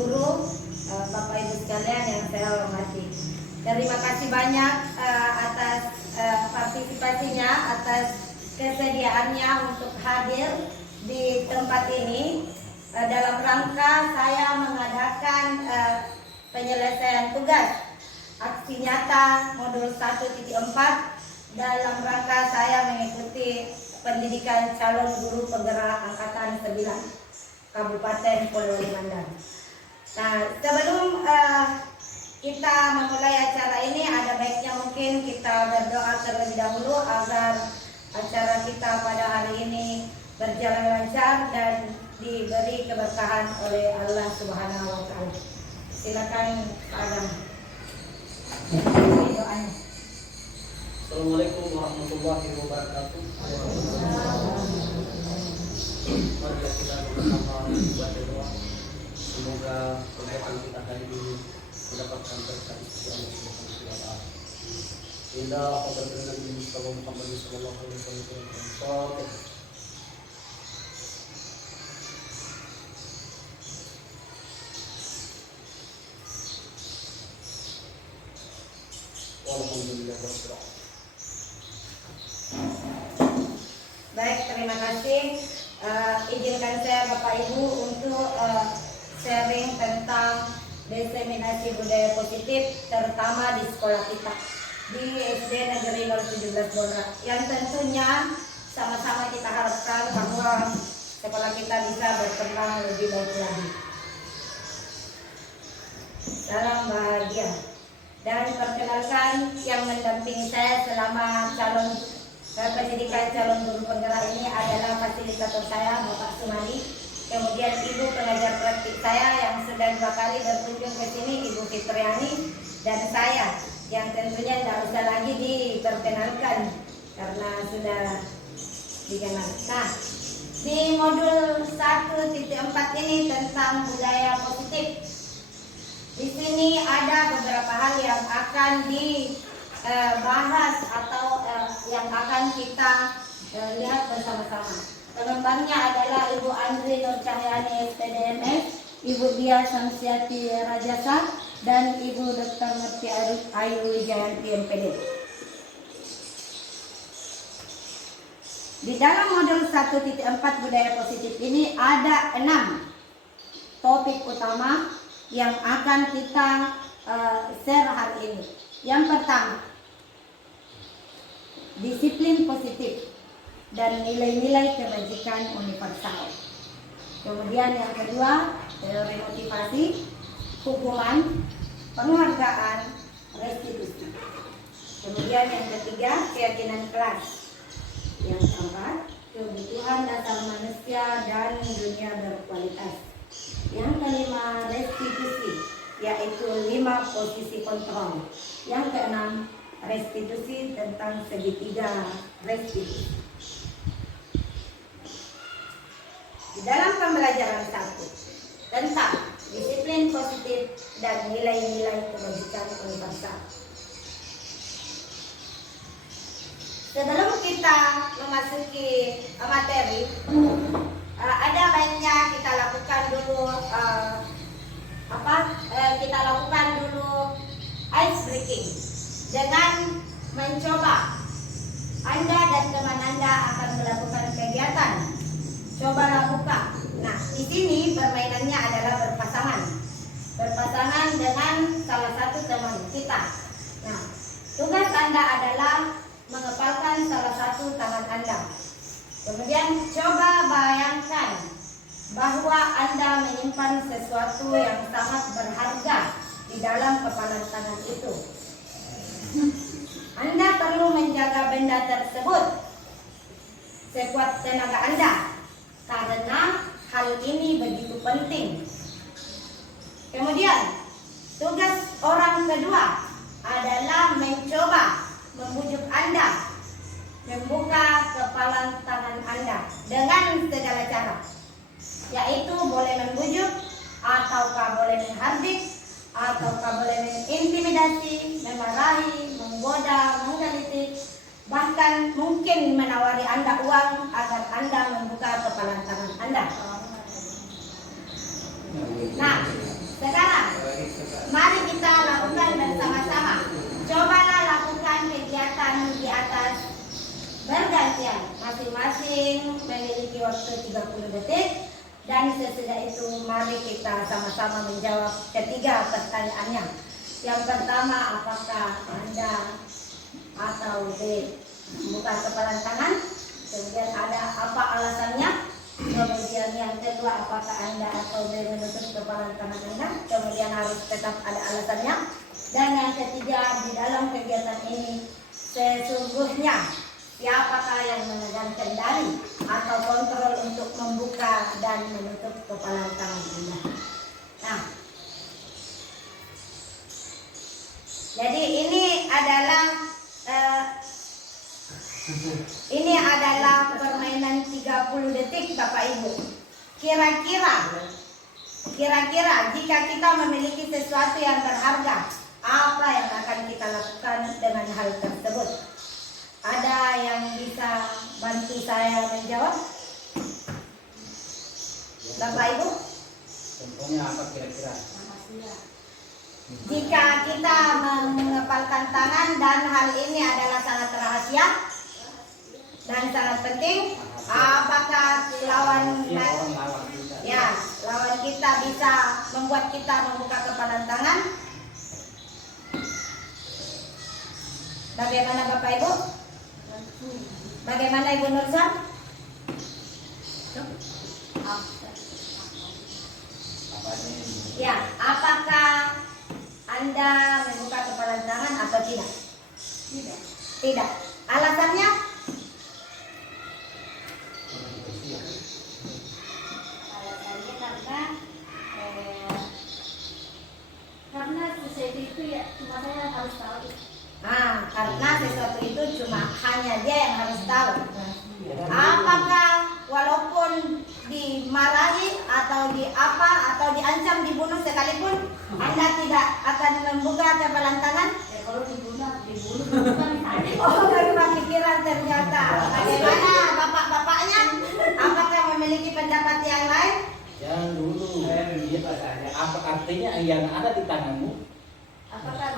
guru, Bapak Ibu sekalian yang saya hormati. Terima kasih banyak atas partisipasinya, atas kesediaannya untuk hadir di tempat ini dalam rangka saya mengadakan penyelesaian tugas aksi nyata modul 1.4 dalam rangka saya mengikuti pendidikan calon guru penggerak angkatan 9 Kabupaten Polewali Mandar. Nah, sebelum kita memulai acara ini, ada baiknya mungkin kita berdoa terlebih dahulu agar acara kita pada hari ini berjalan lancar dan diberi keberkahan oleh Allah Subhanahu wa taala. Silakan Pak Adam. Doanya. Assalamualaikum warahmatullahi wabarakatuh. Mari kita bersama membaca doa. Semoga kegiatan kita hari ini mendapatkan berkat dari Allah Subhanahu wa taala. Inna qadran min Muhammad sallallahu alaihi wasallam. Baik, terima kasih. Izinkan saya Bapak Ibu untuk sharing tentang diseminasi budaya positif, terutama di sekolah kita di SD Negeri 017 Bonra, yang tentunya sama-sama kita harapkan bahwa sekolah kita bisa berkembang lebih baik lagi. Salam bahagia. Dan perkenalkan yang mendampingi saya selama pendidikan calon guru penggerak ini adalah fasilitator saya Bapak Sumadi, kemudian ibu pengajar praktik saya yang sudah 2 kali berkunjung ke sini Ibu Fitriani, dan saya yang tentunya tidak usah lagi diperkenalkan karena sudah dikenal. Nah, di modul 1.4 ini tentang budaya positif. Di sini ada beberapa hal yang akan dibahas atau yang akan kita lihat bersama-sama. Pengembannya adalah Ibu Andri Nur Cahyani SPDMS, Ibu Dia Samsiati Rajasa, dan Ibu Dr. Merti Ayu Wijayanti MPD. Di dalam modul 1.4 budaya positif ini ada 6 topik utama yang akan kita share hari ini. Yang pertama, disiplin positif dan nilai-nilai kebajikan universal. Kemudian yang kedua, teori motivasi, hukuman, penghargaan, restitusi. Kemudian yang ketiga, keyakinan kelas. Yang keempat, kebutuhan dasar manusia dan dunia berkualitas. Yang kelima, restitusi, yaitu 5 posisi kontrol. Yang keenam, restitusi tentang segitiga restitusi. Di dalam pembelajaran 1 tentang disiplin positif dan nilai-nilai kebajikan universal. Sebelum kita memasuki materi, ada baiknya kita lakukan dulu ice breaking dengan mencoba. Anda dan teman Anda akan melakukan kegiatan. Coba lakukan. Nah, di sini permainannya adalah berpasangan dengan salah satu teman kita. Nah, tugas Anda adalah mengepalkan salah satu tangan Anda. Kemudian coba bayangkan bahwa Anda menyimpan sesuatu yang sangat berharga di dalam kepalan tangan itu. Anda perlu menjaga benda tersebut sekuat tenaga Anda, karena hal ini begitu penting. Kemudian tugas orang kedua adalah mencoba membujuk Anda membuka kepalan tangan Anda dengan segala cara, yaitu boleh membujuk, ataukah boleh menghardik, ataukah boleh mengintimidasi, memarahi, menggoda, menggelitik, bahkan mungkin menawari Anda uang agar Anda membuka kepalan tangan Anda. Nah, memiliki waktu 30 detik. Dan sesudah itu mari kita sama-sama menjawab ketiga pertanyaannya. Yang pertama, apakah Anda atau B membuka kepalan tangan? Kemudian ada apa alasannya? Kemudian yang kedua, apakah Anda atau B menutup kepalan tangan Anda? Kemudian harus tetap ada alasannya. Dan yang ketiga, di dalam kegiatan ini sesungguhnya siapakah yang memegang kendali atau kontrol untuk membuka dan menutup kepalan tangan Anda? Nah, jadi ini adalah permainan 30 detik Bapak Ibu. Kira-kira jika kita memiliki sesuatu yang berharga, apa yang akan kita lakukan dengan hal tersebut? Ada yang bisa bantu saya menjawab? Bapak Ibu? Contohnya apa kira-kira? Jika kita mengepalkan tangan dan hal ini adalah sangat rahasia dan sangat penting, apakah lawan kita bisa membuat kita membuka kepalan tangan? Bagaimana Bapak Ibu? Bagaimana Ibu Nursan? Ya, apakah Anda membuka kepalan tangan atau tidak? Tidak. Alasannya? Alasannya karena sesuatu itu ya cuma saya yang harus tahu. Karena sesuatu itu cuma hanya dia yang harus tahu. Apakah walaupun dimarahi atau diancam dibunuh sekalipun Anda tidak akan membuka kepalan tangan? Ya kalau dibunuh berubah pikiran ternyata. Bagaimana bapak-bapaknya? Apakah memiliki pendapat yang lain? Yang dulu dia bertanya, apa artinya yang ada di tanganmu? Apakah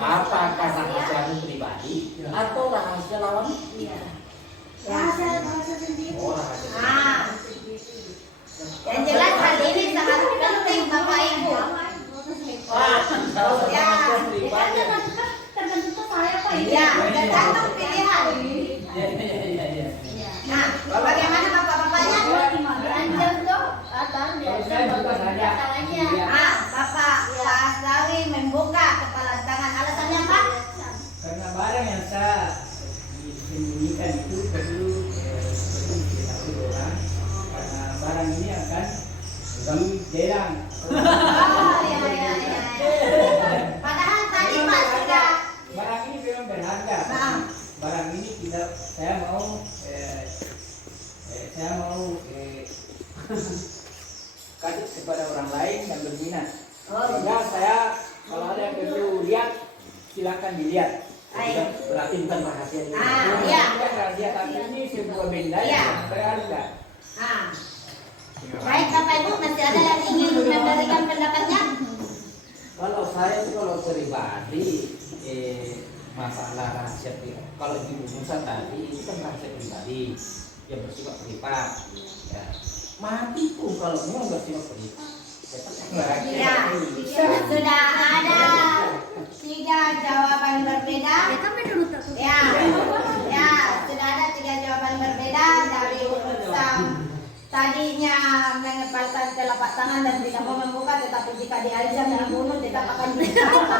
rahasiamu pribadi atau rahasia lawan? Iya. Rahasia sendiri. Oh, rahasia. Yang jelas hal ini sangat penting Bapak Ibu. Terbentuk saya Pak. Iya, tergantung pilihan. Nah, bagaimana bapak-bapaknya? Diancam dong, atau diancam caranya? Bapak Asnawi membuka kepalan tangan. Alasannya apa? Karena barang yang saya disembunyikan itu perlu diketahui orang, karena barang ini akan dilelang. Iya. Padahal tadi Pak sudah. Barang ini memang berharga. Barang ini saya mau kasih kepada orang lain yang berminat. Sehingga saya kalau ada yang perlu lihat, silakan dilihat. Berarti bukan rahasia. Iya. Bukan rahasia, tapi ini sebuah benda yang berharga. Baik Bapak Ibu, masih ada yang ingin memberikan pendapatnya? Kalau saya itu kalau pribadi masalah rahasia pribadi. Kalau di Nusa tadi itu kan rahasia pribadi yang bersifat privat. Ya. Mati pun kalau memang bersifat privat. Ya, sudah ada 3 jawaban berbeda. Ya, sudah ada 3 jawaban berbeda dari Ustaz. Tadinya mengepalkan telapak tangan dan tidak mau membuka, tetapi jika diancam dibunuh tetap akan dibuka.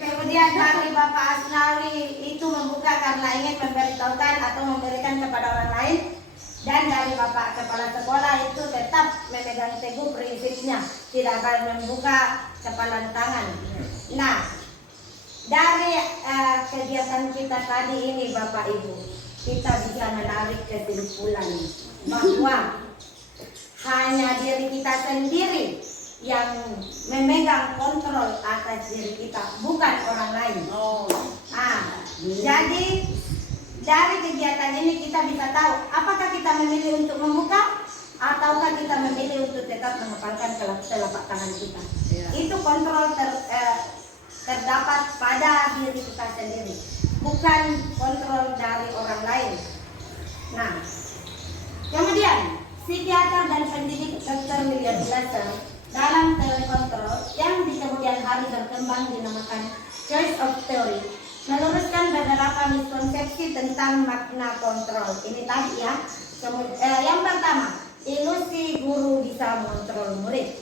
Kemudian dari Bapak Asnawi itu membuka karena ingin memberitahukan atau memberikan kepada orang lain. Dan dari Bapak Kepala Sekolah itu tetap memegang teguh prinsipnya, tidak akan membuka kepalan tangan. Nah, dari kegiatan kita tadi ini Bapak Ibu, kita bisa menarik kesimpulan bahwa hanya diri kita sendiri yang memegang kontrol atas diri kita, bukan orang lain. Jadi dari kegiatan ini kita bisa tahu apakah kita memilih untuk membuka ataukah kita memilih untuk tetap mengepalkan telapak tangan kita. Itu kontrol terdapat pada diri kita sendiri, bukan kontrol dari orang lain. Nah, psikiater dan pendidik Dr. William Glasser dalam teori kontrol yang di kemudian hari berkembang dinamakan Choice of Theory, meluruskan beberapa miskonsepsi tentang makna kontrol. Ini tadi ya. Yang pertama, ilusi guru bisa mengontrol murid.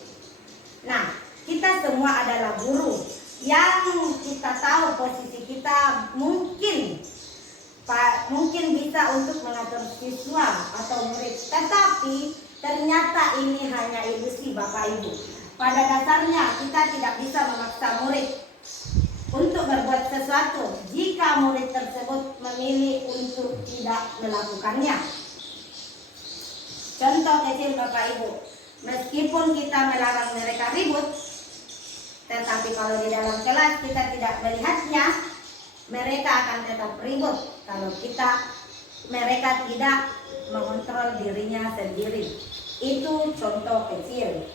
Nah, kita semua adalah guru. Yang kita tahu posisi kita mungkin bisa untuk mengatur siswa atau murid, tetapi ternyata ini hanya ilusi Bapak Ibu. Pada dasarnya kita tidak bisa memaksa murid untuk berbuat sesuatu jika murid tersebut memilih untuk tidak melakukannya. Contoh kecil Bapak Ibu, meskipun kita melarang mereka ribut, tetapi kalau di dalam kelas kita tidak melihatnya, mereka akan tetap ribut kalau mereka tidak mengontrol dirinya sendiri. Itu contoh kecil.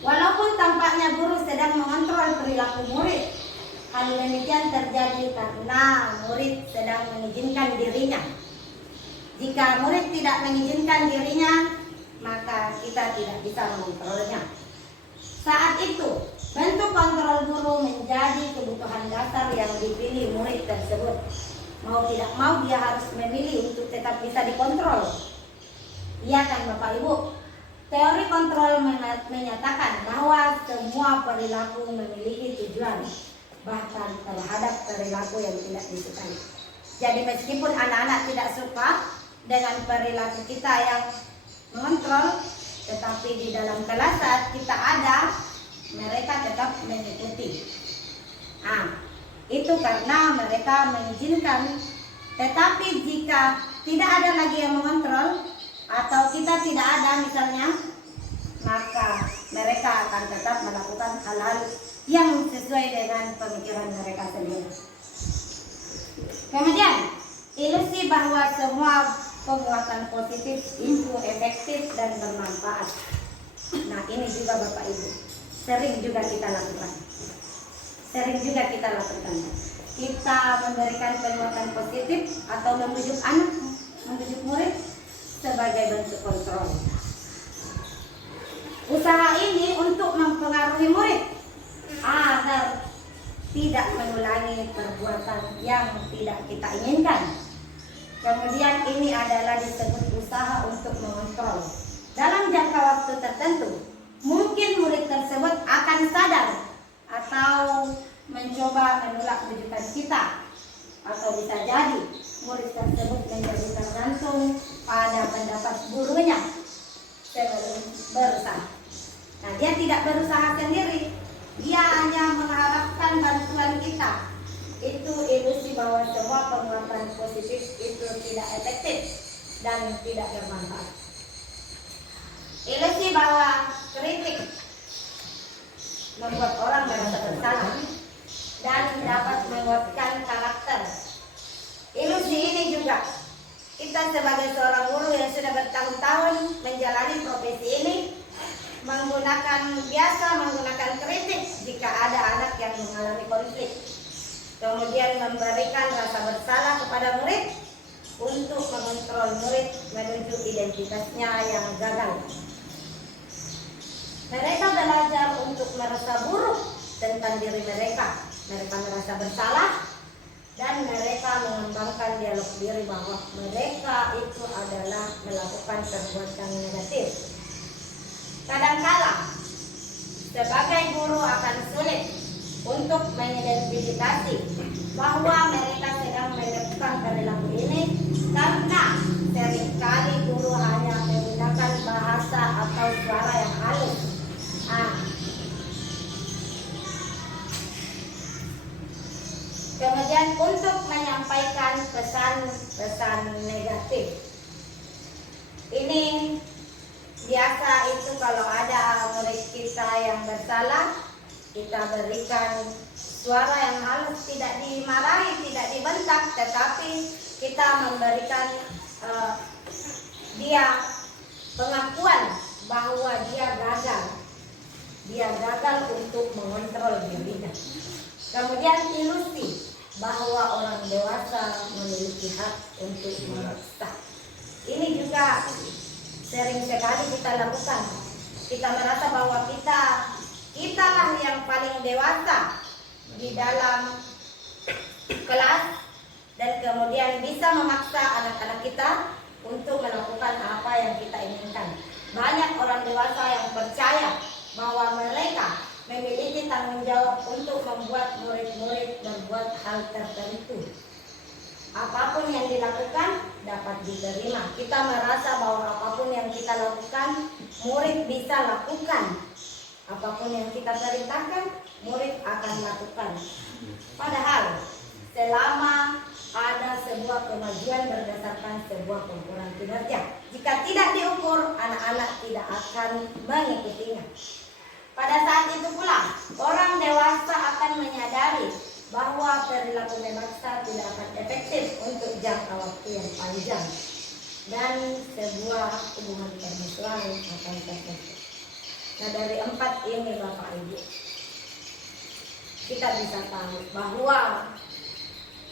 Walaupun tampaknya guru sedang mengontrol perilaku murid, hal demikian terjadi karena murid sedang mengizinkan dirinya. Jika murid tidak mengizinkan dirinya, maka kita tidak bisa mengontrolnya. Saat itu, bentuk kontrol guru menjadi kebutuhan dasar yang dipilih murid tersebut. Mau tidak mau dia harus memilih untuk tetap bisa dikontrol. Iya kan Bapak Ibu? Teori kontrol menyatakan bahwa semua perilaku memiliki tujuan, bahkan terhadap perilaku yang tidak disukai. Jadi meskipun anak-anak tidak suka dengan perilaku kita yang mengontrol, tetapi di dalam kelas saat kita ada, mereka tetap mengikuti. Nah, itu karena mereka mengizinkan. Tetapi jika tidak ada lagi yang mengontrol atau kita tidak ada misalnya, maka mereka akan tetap melakukan hal-hal yang sesuai dengan pemikiran mereka sendiri. Kemudian, ilusi bahwa semua penguatan positif itu efektif dan bermanfaat. Nah, ini juga Bapak Ibu sering juga kita lakukan. Kita memberikan penguatan positif atau membujuk anak, membujuk murid sebagai bentuk kontrol. Usaha ini untuk mempengaruhi murid agar tidak mengulangi perbuatan yang tidak kita inginkan. Kemudian ini adalah disebut usaha untuk mengontrol. Dalam jangka waktu tertentu, mungkin murid tersebut akan sadar atau mencoba menolak rujukan kita, atau bisa jadi murid tersebut menjadi tergantung pada pendapat gurunya sebelum berusaha. Nah, dia tidak berusaha sendiri, dia hanya mengharapkan bantuan kita. Itu ilusi bahwa semua penguatan positif itu tidak efektif dan tidak bermanfaat. Ilusi bahwa kritik membuat orang merasa bersalah dan dapat menguatkan karakter. Ilusi ini juga kita sebagai seorang guru yang sudah bertahun-tahun menjalani profesi ini menggunakan kritik jika ada anak yang mengalami konflik. Kemudian memberikan rasa bersalah kepada murid untuk mengontrol murid menuju identitasnya yang gagal. Mereka belajar untuk merasa buruk tentang diri mereka. Mereka merasa bersalah dan mereka mengembangkan dialog diri bahwa mereka itu adalah melakukan perbuatan negatif. Kadangkala sebagai guru akan sulit untuk mengidentifikasi bahwa mereka sedang melakukan perilaku ini karena seringkali guru hanya menggunakan bahasa atau suara yang halus. Kemudian untuk menyampaikan pesan-pesan negatif. Ini biasa itu kalau ada murid kita yang bersalah, kita berikan suara yang halus, tidak dimarahi, tidak dibentak, tetapi kita memberikan dia pengakuan bahwa dia gagal untuk mengontrol dirinya. Kemudian ilusi bahwa orang dewasa memiliki hak untuk memaksa. Ini juga sering sekali kita lakukan. Kita merasa bahwa kita lah yang paling dewasa di dalam kelas dan kemudian bisa memaksa anak-anak kita untuk melakukan apa yang kita inginkan. Banyak orang dewasa yang percaya bahwa mereka memiliki tanggung jawab untuk membuat murid-murid berbuat hal tertentu. Apapun yang dilakukan dapat diterima. Kita merasa bahwa apapun yang kita lakukan, murid bisa lakukan. Apapun yang kita perintahkan, murid akan lakukan. Padahal selama ada sebuah kemajuan berdasarkan sebuah pengukuran kinerja, jika tidak diukur, anak-anak tidak akan mengikutinya. Pada saat itu pula, orang dewasa akan menyadari bahwa perilaku memaksa tidak akan efektif untuk jangka waktu yang panjang dan sebuah hubungan permusuhan akan terbentuk. Nah, dari 4 ini Bapak Ibu, kita bisa tahu bahwa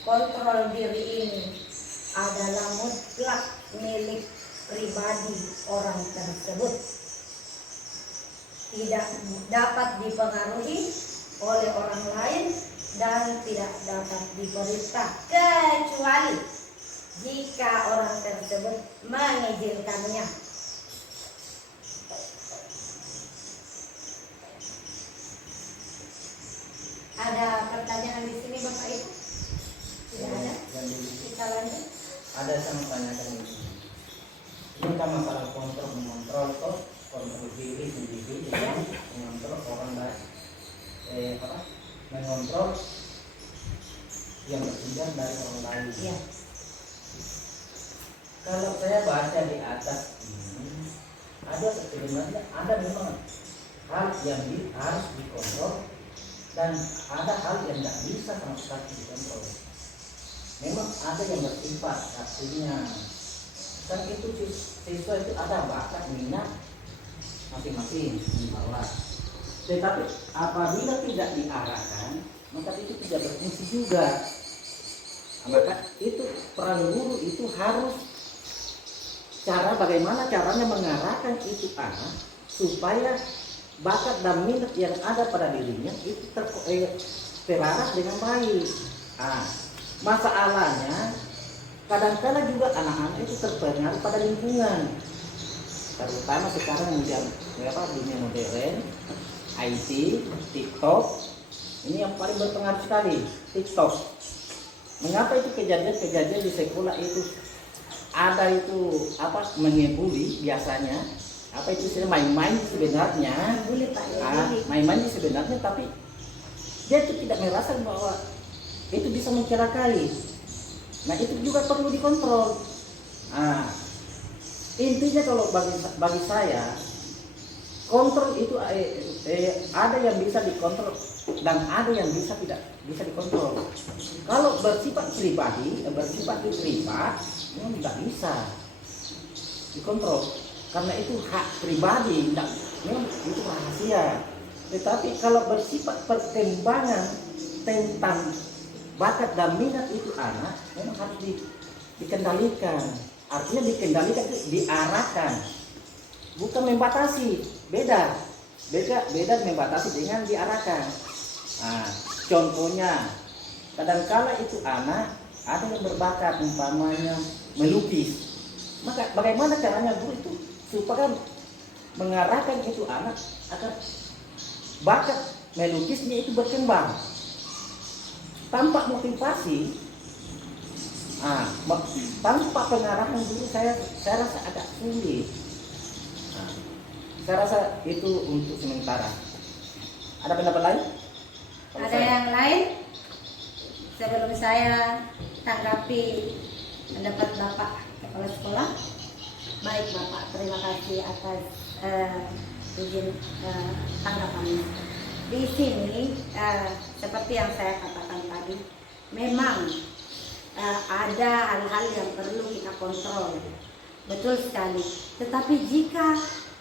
kontrol diri ini adalah mutlak milik pribadi orang tersebut. Tidak dapat dipengaruhi oleh orang lain dan tidak dapat diperintah kecuali jika orang tersebut mengizinkannya. Ada pertanyaan di sini Bapak Ibu? Tidak ada? Kita lanjut. Ada yang menanyakan ini. Ini kan masalah kontrol kontrol diri sendiri, mengontrol orang lain, mengontrol yang bersenjata dari orang lain. Ya. Kalau saya baca di atas ini, ada sebenarnya ada memang hal yang harus dikontrol dan ada hal yang tidak bisa sama sekali dikontrol. Memang ada yang bersifat artinya kan itu siswa itu ada bakat minat masing-masing di bawah. Tetapi apabila tidak diarahkan, maka itu tidak berfungsi juga. Maka itu peran guru itu harus bagaimana caranya mengarahkan itu anak supaya bakat dan minat yang ada pada dirinya itu terarah dengan baik. Masalahnya kadang-kadang juga anak-anak itu terpengaruh pada lingkungan, terutama sekarang dunia modern, IT, TikTok, ini yang paling berpengaruh sekali. TikTok, mengapa itu kejadian-kejadian di sekolah itu ada itu mengebuli biasanya, itu main-main sebenarnya, main-main sebenarnya, tapi dia itu tidak merasa bahwa itu bisa mencelakai. Nah itu juga perlu dikontrol. Intinya kalau bagi saya kontrol itu ada yang bisa dikontrol dan ada yang tidak bisa dikontrol. Kalau bersifat pribadi, bersifat privat, memang tidak bisa dikontrol karena itu hak pribadi, memang itu rahasia. Tetapi kalau bersifat perkembangan tentang bakat dan minat itu anak memang harus dikendalikan. Artinya dikendalikan itu diarahkan, bukan membatasi. Beda membatasi dengan diarahkan. Contohnya kadangkala itu anak ada yang berbakat umpamanya melukis, maka bagaimana caranya guru itu supaya mengarahkan itu anak agar bakat melukisnya itu berkembang tanpa motivasi, tanpa pengarahan dulu saya rasa agak sulit. Saya rasa itu untuk sementara. Ada pendapat lain? Ada yang lain? Sebelum saya tanggapi pendapat Bapak Kepala Sekolah. Baik Bapak, terima kasih atas izin tanggapannya. Di sini seperti yang saya katakan tadi, memang ada hal-hal yang perlu kita kontrol, betul sekali. Tetapi jika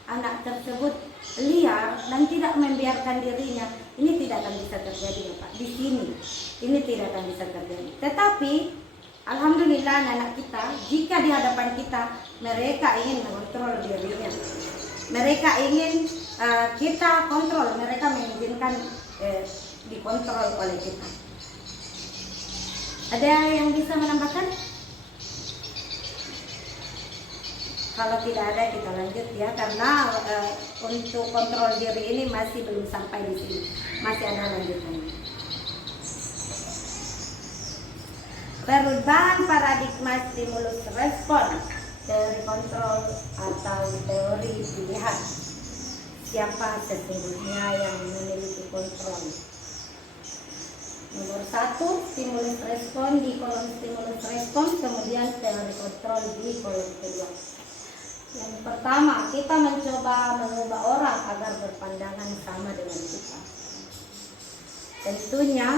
anak tersebut liar dan tidak membiarkan dirinya, ini tidak akan bisa terjadi Bapak. Di sini ini tidak akan bisa terjadi. Tetapi alhamdulillah anak kita, jika di hadapan kita mereka ingin mengontrol dirinya. Mereka ingin kita kontrol, mereka mengizinkan dikontrol oleh kita. Ada yang bisa menambahkan? Kalau tidak ada kita lanjut ya, karena untuk kontrol diri ini masih belum sampai di sini, masih ada lanjutannya. Perubahan paradigma stimulus respon, teori kontrol atau teori pilihan. Siapa sesungguhnya yang memiliki kontrol? Nomor 1, stimulus respon di kolom stimulus respon, kemudian teori kontrol di kolom kedua. Yang pertama, kita mencoba mengubah orang agar berpandangan sama dengan kita. Tentunya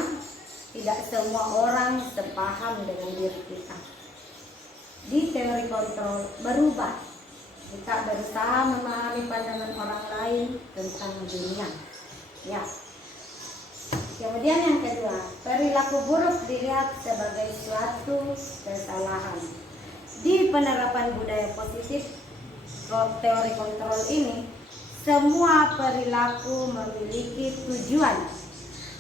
tidak semua orang sepaham dengan diri kita. Di teori kontrol berubah, kita berusaha memahami pandangan orang lain tentang dunia. Ya. Kemudian yang kedua, perilaku buruk dilihat sebagai suatu kesalahan. Di penerapan budaya positif teori kontrol ini, semua perilaku memiliki tujuan.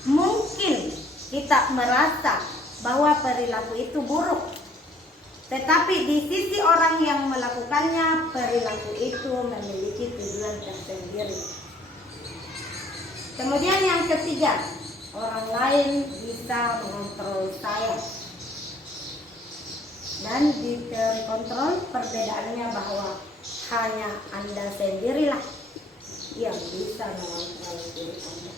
Mungkin kita merasa bahwa perilaku itu buruk, tetapi di sisi orang yang melakukannya, perilaku itu memiliki tujuan tersendiri. Kemudian yang ketiga, orang lain bisa mengontrol saya. Dan di teori kontrol perbedaannya bahwa hanya Anda sendirilah yang bisa mengontrol diri Anda.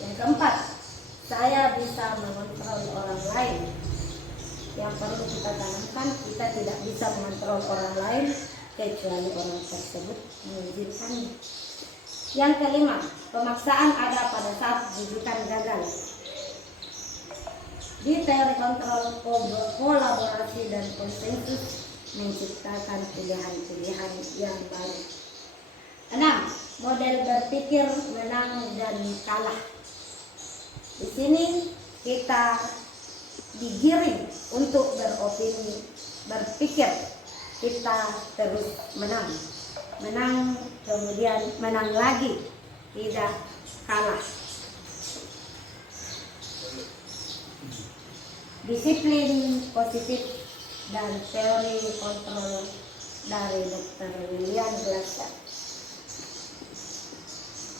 Yang keempat, saya bisa mengontrol orang lain. Yang perlu kita tanamkan, kita tidak bisa mengontrol orang lain kecuali orang tersebut mengizinkannya. Yang kelima, pemaksaan ada pada saat rujukan gagal. Di teori kontrol, kolaborasi dan konsensus menciptakan pilihan-pilihan yang baru. 6. Model berpikir menang dan kalah. Di sini kita digiring untuk beropini, berpikir kita terus menang, kemudian menang lagi, tidak kalah. Disiplin positif dan teori kontrol dari Dr. William Glasser.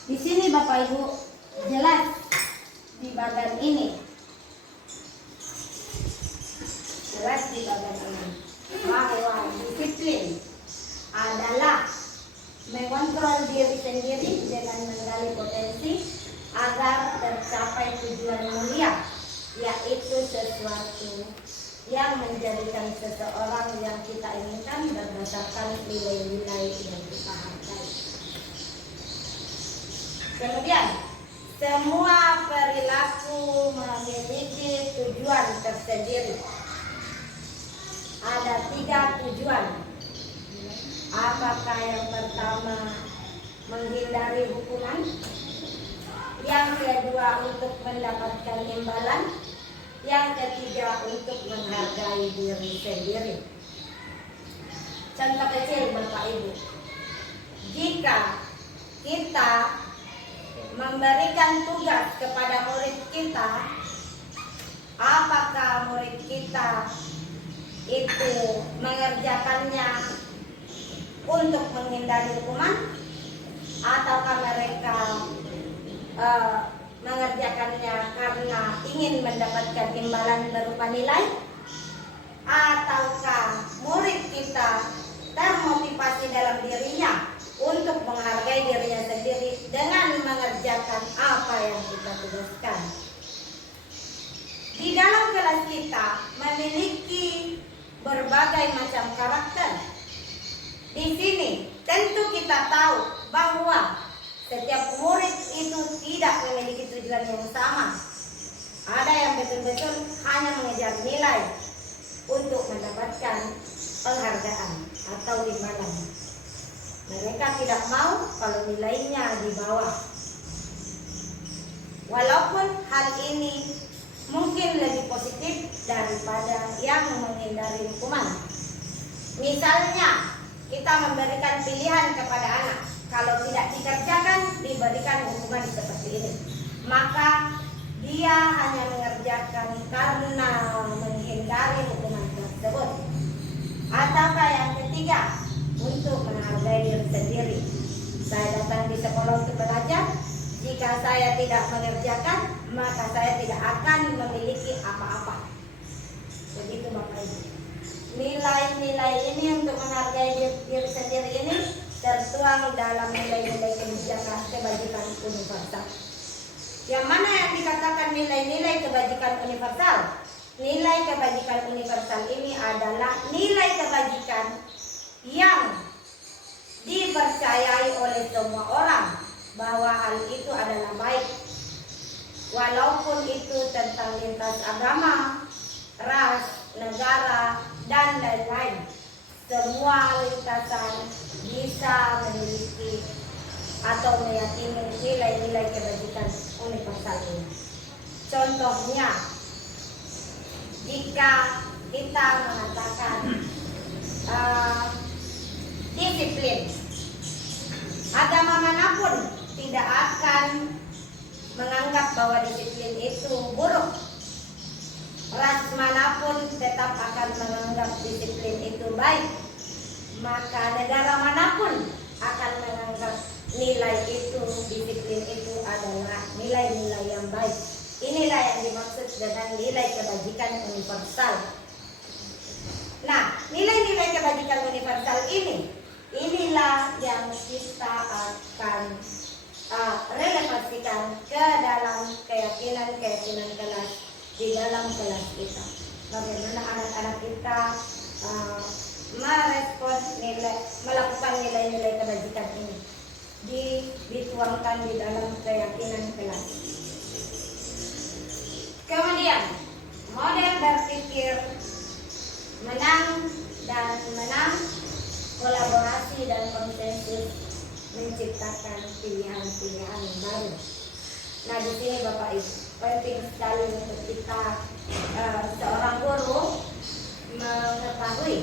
Di sini Bapak Ibu jelas di bagian ini, bahwa disiplin adalah mengontrol diri sendiri dengan menggali potensi agar tercapai tujuan mulia, yaitu sesuatu yang menjadikan seseorang yang kita inginkan berdasarkan nilai-nilai yang kita hargai. Kemudian, semua perilaku memiliki tujuan tersendiri. Ada 3 tujuan. Apakah yang pertama? Menghindari hukuman. Yang kedua, untuk mendapatkan imbalan. Yang ketiga, untuk menghargai diri sendiri. Contoh kecil Bapak Ibu, jika kita memberikan tugas kepada murid kita, apakah murid kita itu mengerjakannya untuk menghindari hukuman, ataukah mereka mengerjakannya karena ingin mendapatkan imbalan berupa nilai, ataukah murid kita termotivasi dalam dirinya untuk menghargai dirinya sendiri dengan mengerjakan apa yang kita tugaskan. Di dalam kelas kita memiliki berbagai macam karakter. Di sini tentu kita tahu bahwa setiap murid itu tidak memiliki tujuan yang sama. Ada yang betul-betul hanya mengejar nilai untuk mendapatkan penghargaan atau imbalan. Mereka tidak mau kalau nilainya di bawah. Walaupun hal ini mungkin lebih positif daripada yang menghindari hukuman. Misalnya, kita memberikan pilihan kepada anak, kalau tidak dikerjakan, diberikan hukuman seperti ini. Maka dia hanya mengerjakan karena menghindari hukuman tersebut. Ataukah yang ketiga, untuk menghargai diri sendiri. Saya datang di sekolah untuk belajar. Jika saya tidak mengerjakan, maka saya tidak akan memiliki apa-apa. Begitu Bapak Ibu. Nilai-nilai ini untuk menghargai diri sendiri ini tertuang dalam nilai-nilai kebijakan kebajikan universal. Yang mana yang dikatakan nilai-nilai kebajikan universal? Nilai kebajikan universal ini adalah nilai kebajikan yang dipercayai oleh semua orang bahwa hal itu adalah baik, walaupun itu tentang lintas agama, ras, negara, dan lain-lain. Semua lintasan bisa memiliki atau meyakini nilai-nilai kebajikan universal ini. Contohnya, jika kita mengatakan disiplin, agama manapun tidak akan menganggap bahwa disiplin itu buruk. Ras manapun tetap akan menganggap disiplin itu baik. Maka negara manapun akan menganggap nilai itu, disiplin itu adalah nilai-nilai yang baik. Inilah yang dimaksud dengan nilai kebajikan universal. Nah, nilai-nilai kebajikan universal inilah yang kita akan relevansikan ke dalam keyakinan-keyakinan kelas di dalam kelas kita. Bagaimana anak-anak kita merespon melakukan nilai-nilai kebajikan ini dituangkan di dalam keyakinan kelas. Kemudian model berpikir menang dan menang, kolaborasi dan konsensus menciptakan pilihan-pilihan baru. Nah, di sini Bapak Ibu, penting sekali untuk kita seorang guru mengetahui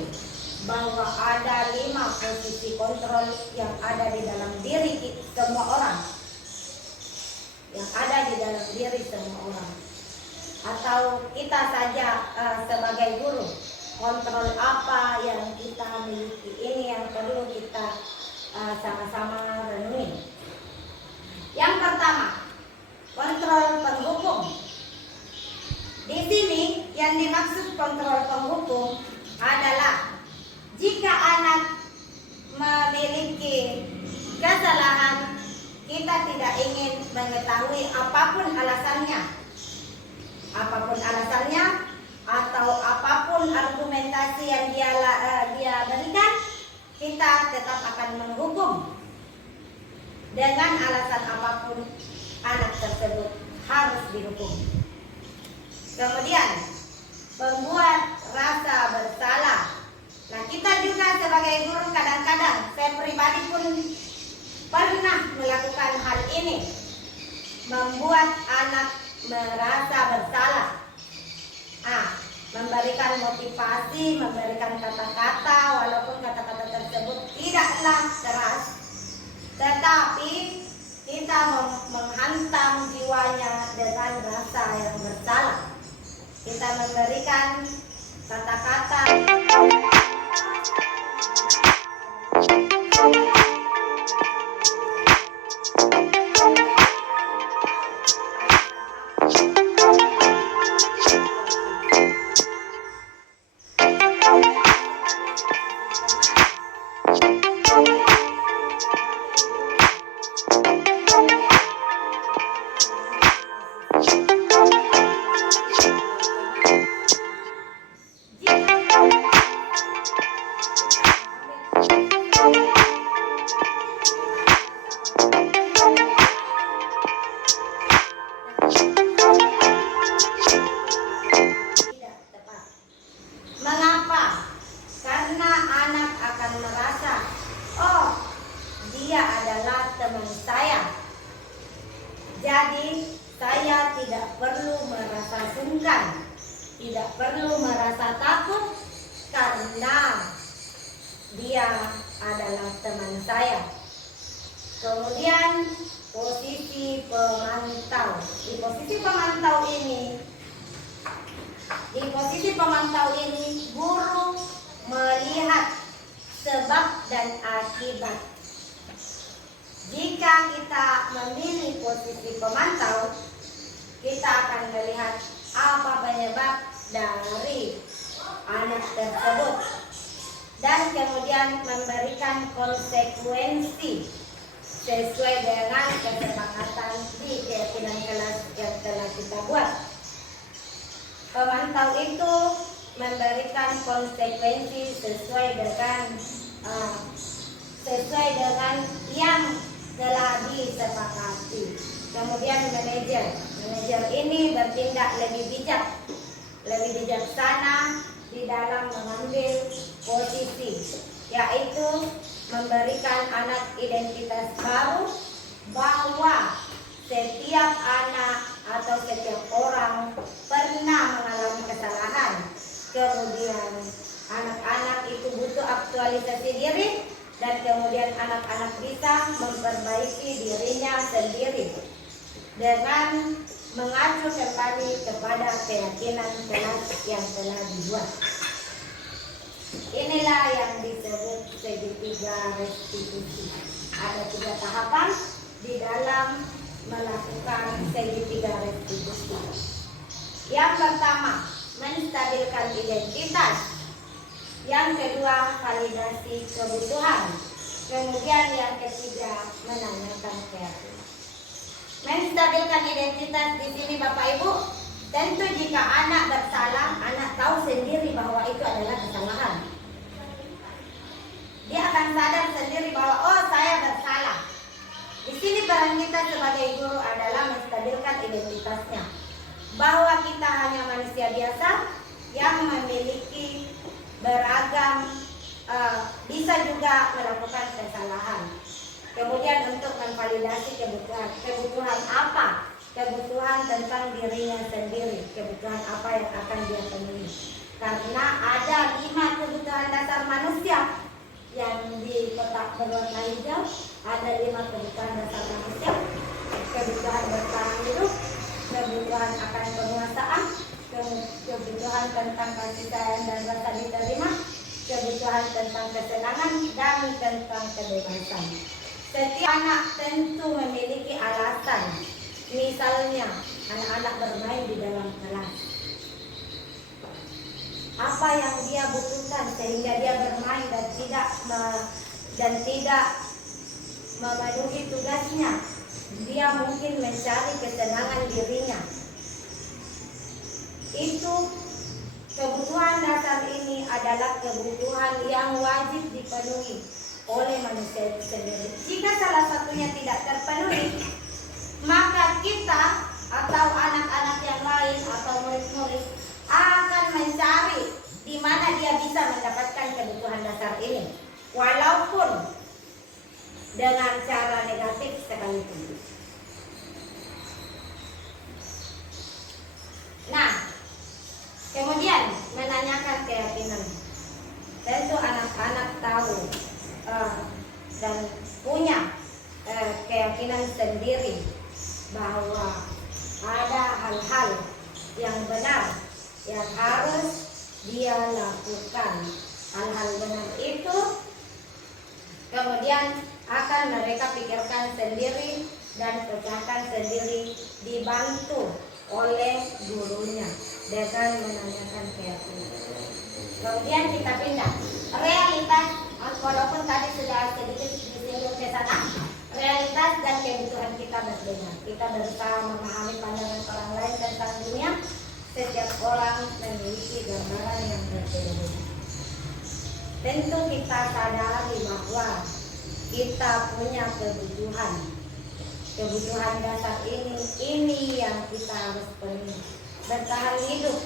bahwa ada 5 posisi kontrol yang ada di dalam diri semua orang. Yang ada di dalam diri semua orang. Atau kita saja sebagai guru, kontrol apa yang kita miliki, ini yang perlu kita sama-sama renungi. Yang pertama, kontrol penghukum. Di sini yang dimaksud kontrol penghukum adalah jika anak memiliki kesalahan, kita tidak ingin mengetahui apapun alasannya atau apapun argumentasi yang dia berikan, kita tetap akan menghukum. Dengan alasan apapun, anak tersebut harus dihukum. Kemudian, membuat rasa bersalah. Nah, kita juga sebagai guru kadang-kadang, saya pribadi pun pernah melakukan hal ini, membuat anak merasa bersalah. Memberikan motivasi, memberikan kata-kata, walaupun kata-kata tersebut tidaklah keras, tetapi kita menghantam jiwanya dengan rasa yang bersalah. Kita memberikan kata-kata Jadi saya tidak perlu merasa sungkan, tidak perlu merasa takut, karena teman saya. Kemudian posisi pemantau. Di posisi pemantau ini guru melihat sebab dan akibat. Jika kita memilih posisi pemantau, kita akan melihat apa penyebab dari anak tersebut dan kemudian memberikan konsekuensi sesuai dengan kesepakatan di keyakinan kelas yang telah kita buat. Pemantau itu memberikan konsekuensi sesuai dengan yang telah disepakati. Kemudian manajer ini bertindak lebih bijaksana di dalam mengambil posisi, yaitu memberikan anak identitas baru, bahwa setiap anak atau setiap orang pernah mengalami kesalahan. Kemudian anak-anak itu butuh aktualisasi diri, dan kemudian anak-anak bisa memperbaiki dirinya sendiri dengan mengacu kembali kepada keyakinan kelas yang telah dibuat. Inilah yang disebut segitiga restitusi. Ada 3 tahapan di dalam melakukan segitiga restitusi. Yang pertama, menstabilkan identitas. Yang kedua, validasi kebutuhan. Kemudian yang ketiga, menanyakan keyakinan. Menstabilkan identitas di sini Bapak Ibu, tentu jika anak bersalah, anak tahu sendiri bahwa itu adalah kesalahan. Dia akan sadar sendiri bahwa oh saya bersalah. Di sini peran kita sebagai guru adalah menstabilkan identitasnya, bahwa kita hanya manusia biasa yang memiliki beragam, bisa juga melakukan kesalahan. Kemudian untuk memvalidasi kebutuhan apa? Kebutuhan tentang dirinya sendiri, kebutuhan apa yang akan dia penuhi. Karena ada 5 kebutuhan dasar manusia yang di kotak berwarna hijau. Ada 5 kebutuhan dasar manusia: kebutuhan bertahan hidup, kebutuhan akan penguasaan, kebutuhan tentang kasih sayang dan rasa diterima, kebutuhan tentang kesenangan, dan tentang kebebasan. Setiap anak tentu memiliki alasan. Misalnya, anak-anak bermain di dalam kelas. Apa yang dia butuhkan sehingga dia bermain dan tidak memenuhi tugasnya? Dia mungkin mencari kesenangan dirinya. Itu kebutuhan dasar ini adalah kebutuhan yang wajib dipenuhi oleh manusia itu sendiri. Jika salah satunya tidak terpenuhi, maka kita atau anak-anak yang lain atau murid-murid akan mencari di mana dia bisa mendapatkan kebutuhan dasar ini, walaupun dengan cara negatif sekalipun. Nah, kemudian menanyakan keyakinan. Tentu anak-anak tahu dan punya keyakinan sendiri bahwa ada hal-hal yang benar yang harus dia lakukan. Hal-hal benar itu kemudian akan mereka pikirkan sendiri dan pecahkan sendiri, dibantu oleh gurunya dengan menanyakan keyakinan. Kemudian kita pindah realitas, walaupun tadi sudah sedikit disinggung ke sana. Realitas dan kebutuhan kita berbeda. Kita berusaha memahami pandangan orang lain tentang dunia. Setiap orang memiliki gambaran yang berbeda. Tentu kita sadari bahwa kita punya kebutuhan. Kebutuhan dasar ini yang kita harus penuhi. Bertahan hidup.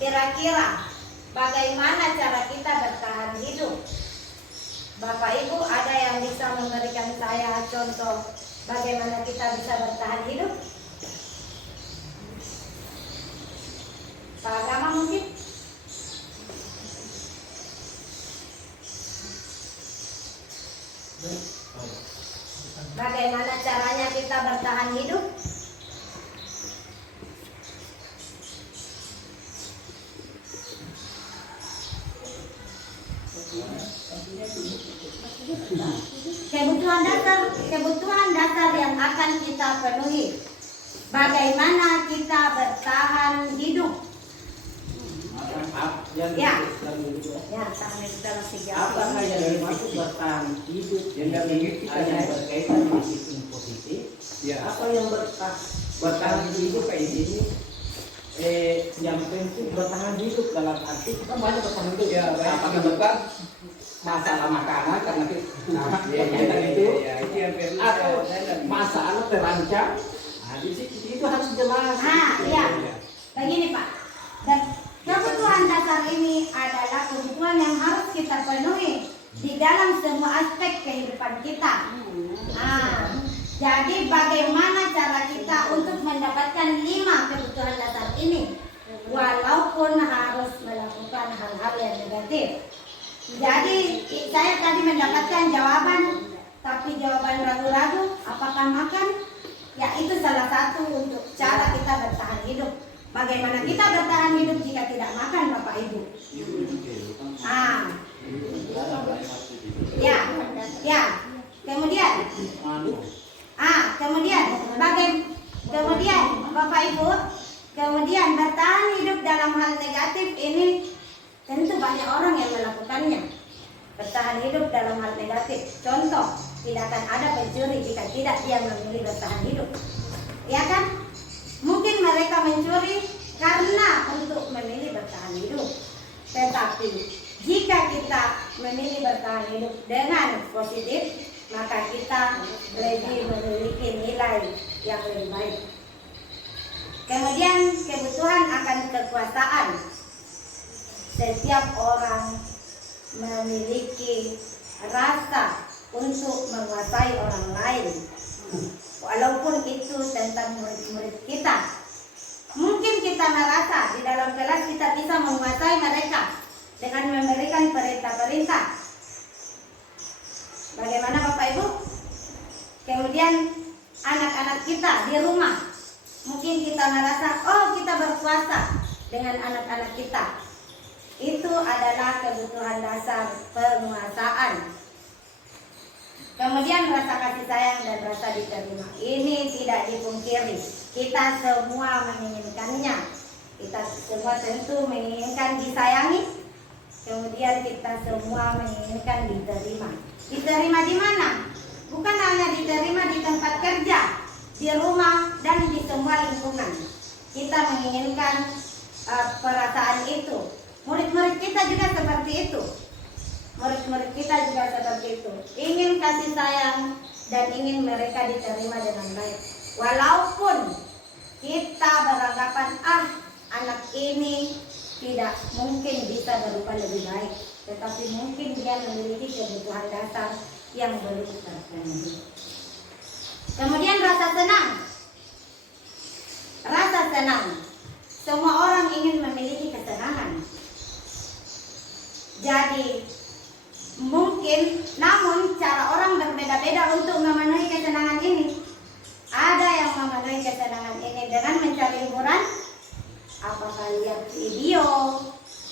Kira-kira bagaimana cara kita bertahan hidup? Bapak Ibu, ada yang bisa memberikan saya contoh bagaimana kita bisa bertahan hidup? Pak Agama mungkin? Bagaimana caranya kita bertahan hidup? Kebutuhan dasar yang akan kita penuhi. Bagaimana kita bertahan hidup? Ya, tangan kita masih Apakah yang dimaksud bertahan hidup yang berkaitan dengan sistem positif? Apa yang bertahan hidup kayak ini? Yang penting bertahan hidup dalam arti kita banyak bertahan hidup ya. Apakah bukan masalah makanan karena kita itu atau masalah terancam? Nah, itu harus jelas. Iya. Begini Pak. Dan kebutuhan dasar ini adalah kebutuhan yang harus kita penuhi di dalam semua aspek kehidupan kita. Jadi bagaimana cara kita untuk mendapatkan 5 kebutuhan dasar ini, walaupun harus melakukan hal-hal yang negatif. Jadi saya tadi mendapatkan jawaban, tapi jawaban ragu-ragu. Apakah makan? Ya, itu salah satu untuk cara kita bertahan hidup. Bagaimana kita bertahan hidup jika tidak makan, Bapak Ibu? Ya. Kemudian Bapak Ibu, kemudian bertahan hidup dalam hal negatif ini tentu banyak orang yang melakukannya. Bertahan hidup dalam hal negatif. Contoh, tidak akan ada pencuri jika tidak dia memilih bertahan hidup. Ya kan? Mungkin mereka mencuri karena untuk memilih bertahan hidup. Tetapi jika kita memilih bertahan hidup dengan positif, maka kita lebih memiliki nilai yang lebih baik. Kemudian kebutuhan akan kekuasaan. Setiap orang memiliki rasa untuk menguasai orang lain. Walaupun itu tentang murid-murid kita. Mungkin kita merasa di dalam kelas kita bisa menguasai mereka dengan memberikan perintah-perintah. Bagaimana Bapak Ibu? Kemudian anak-anak kita di rumah. Mungkin kita merasa, oh kita berkuasa dengan anak-anak kita. Itu adalah kebutuhan dasar penguasaan. Kemudian rasa kasih sayang dan rasa diterima. Ini tidak dipungkiri. Kita semua menginginkannya. Kita semua tentu menginginkan disayangi. Kemudian kita semua menginginkan diterima. Diterima di mana? Bukan hanya diterima di tempat kerja, di rumah, dan di semua lingkungan. Kita menginginkan perasaan itu. Murid-murid kita juga seperti itu. Murid-murid kita juga seperti itu. Ingin kasih sayang dan ingin mereka diterima dengan baik. Walaupun kita beranggapan, anak ini tidak mungkin bisa berubah lebih baik, tetapi mungkin dia memiliki kebutuhan dasar yang belum terpenuhi. Kemudian rasa senang. Rasa senang. Semua orang ingin memiliki kesenangan. Jadi mungkin, namun cara orang berbeda-beda untuk memenuhi kesenangan ini. Ada yang memenuhi kesenangan ini dengan mencari hiburan, apakah lihat video,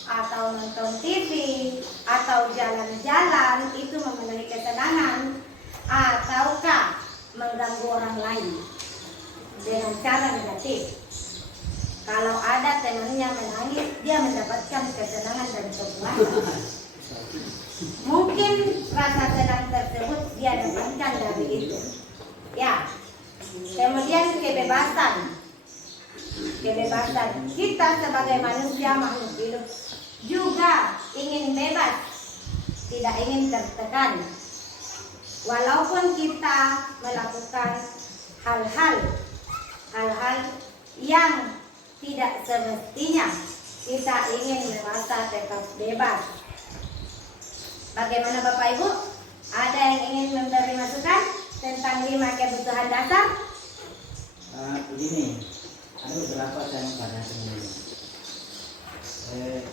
atau nonton TV, atau jalan-jalan, itu memenuhi kesenangan, ataukah mengganggu orang lain dengan cara negatif. Kalau ada temannya menangis, dia mendapatkan kesenangan dan kepuasan. Mungkin rasa senang tersebut dia dapatkan dari itu. Ya. Kemudian kebebasan. Kebebasan. Kita sebagai manusia makhluk hidup juga ingin bebas, tidak ingin tertekan. Walaupun kita melakukan hal-hal yang tidak semestinya, kita ingin merasa tetap bebas. Bagaimana Bapak Ibu? Ada yang ingin memberi masukan tentang 5 kebutuhan dasar? Begini, ada beberapa saya pada ini.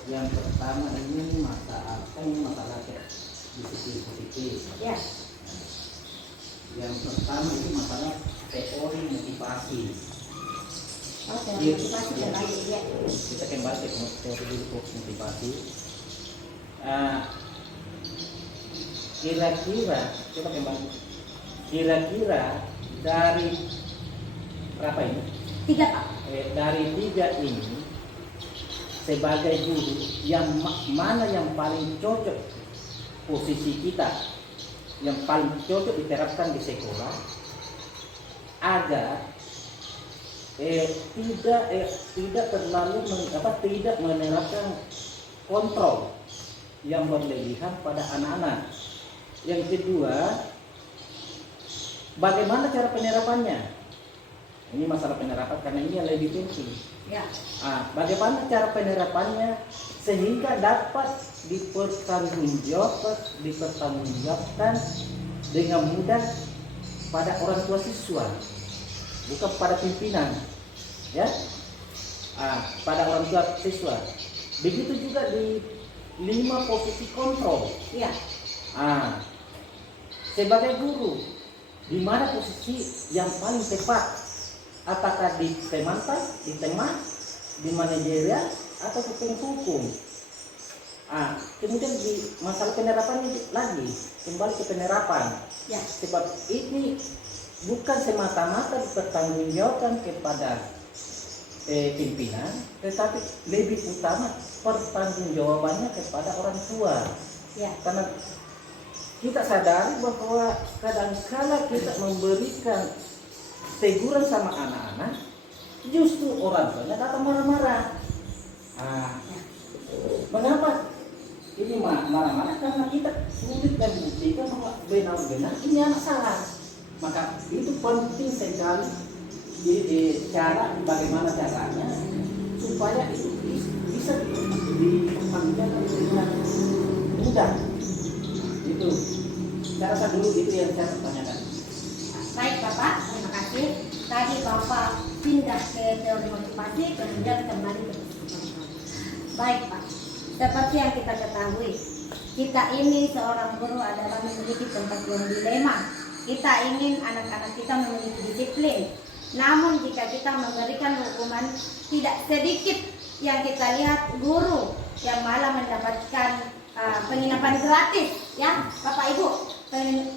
Yang pertama ini masalah disiplin positif. Ya. Yang pertama itu masalah teori motivasi. Oke, Iya. motivasi kembali ya. Kita kembali ke teori dulu motivasi. Kira-kira kita kembali. Kira-kira dari berapa ini? 3 Pak. Dari 3 ini sebagai guru yang mana yang paling cocok posisi kita, yang paling cocok diterapkan di sekolah agar tidak terlalu tidak menerapkan kontrol yang berlebihan pada anak-anak. Yang kedua, bagaimana cara penerapannya? Ini masalah penerapan karena ini yang lebih penting. Ya. Bagaimana cara penerapannya sehingga dapat dipertanggungjawabkan dengan mudah pada orang tua siswa, bukan pada pimpinan, ya, pada orang tua siswa. Begitu juga di 5 posisi kontrol. Ya. Sebagai guru, di mana posisi yang paling tepat? Apakah di Semantan, di Tema, di manajerial, atau di penghukum? Kemudian di masalah penerapan ini lagi, kembali ke penerapan. Ya. Sebab ini bukan semata-mata dipertanggungjawabkan kepada pimpinan, tetapi lebih utama pertanggungjawabannya kepada orang tua. Ya. Karena kita sadari bahwa kadang-kala kita memberikan teguran sama anak-anak, justru orang tuanya datang marah-marah. Mengapa ini marah-marah? Karena kita sulit dan buktikan bahwa benar-benar ini anak salah. Maka itu penting sekali bagaimana caranya supaya itu bisa dipertanggungjawabkan dengan mudah. Itu saya rasa dulu itu yang saya pertanyakan. Baik Bapak, terima kasih. Tadi Bapak pindah ke teori motivasi, kemudian kembali ke psikologi. Baik Pak, seperti yang kita ketahui, kita ini seorang guru adalah memiliki tempat yang dilema. Kita ingin anak-anak kita memiliki disiplin. Namun jika kita memberikan hukuman, tidak sedikit yang kita lihat guru yang malah mendapatkan penginapan gratis, ya Bapak Ibu,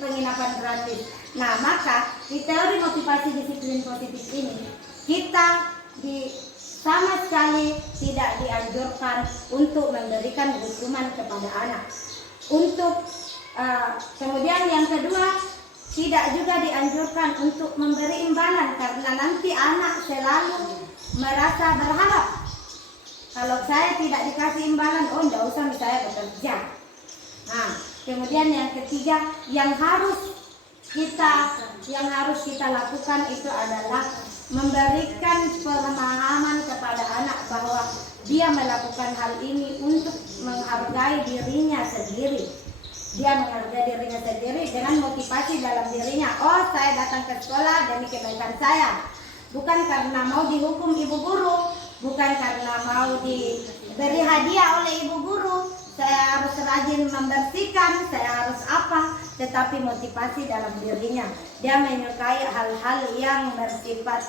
penginapan gratis. Nah, maka di teori motivasi disiplin positif ini kita sama sekali tidak dianjurkan untuk memberikan hukuman kepada anak. Kemudian yang kedua, tidak juga dianjurkan untuk memberi imbalan karena nanti anak selalu merasa berharap. Kalau saya tidak dikasih imbalan, enggak usah saya bekerja. Nah, kemudian yang ketiga yang harus kita lakukan itu adalah memberikan pemahaman kepada anak bahwa dia melakukan hal ini untuk menghargai dirinya sendiri. Dia menghargai dirinya sendiri dengan motivasi dalam dirinya. Oh, saya datang ke sekolah demi kebaikan saya. Bukan karena mau dihukum ibu guru, bukan karena mau diberi hadiah oleh ibu guru. Saya harus rajin membersihkan, saya harus apa, tetapi motivasi dalam dirinya. Dia menyukai hal-hal yang bersifat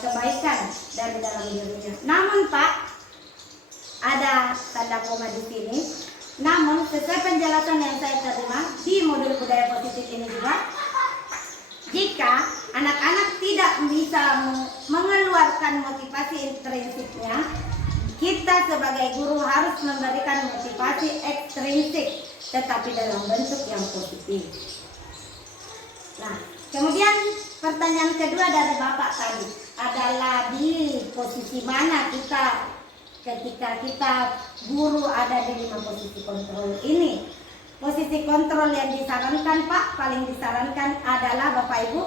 kebaikan dari dalam dirinya. Namun Pak, ada tanda koma di sini. Namun sesuai penjelasan yang saya terima di modul budaya positif ini juga, jika anak-anak tidak bisa mengeluarkan motivasi intrinsiknya, kita sebagai guru harus memberikan motivasi ekstrinsik, tetapi dalam bentuk yang positif. Nah, kemudian pertanyaan kedua dari Bapak tadi adalah di posisi mana kita ketika kita guru ada di 5 posisi kontrol ini. Posisi kontrol yang disarankan Pak, paling disarankan adalah Bapak Ibu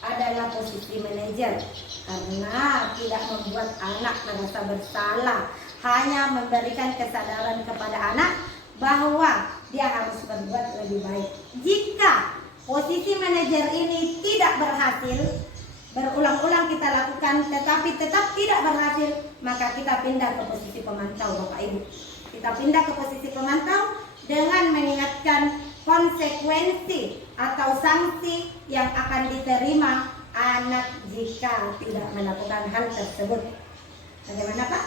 adalah posisi manajer, karena tidak membuat anak merasa bersalah, hanya memberikan kesadaran kepada anak bahwa dia harus berbuat lebih baik. Jika posisi manajer ini tidak berhasil, berulang-ulang kita lakukan tetapi tetap tidak berhasil, maka kita pindah ke posisi pemantau Bapak Ibu. Kita pindah ke posisi pemantau dengan mengingatkan konsekuensi atau sanksi yang akan diterima anak jika tidak melakukan hal tersebut. Bagaimana Pak?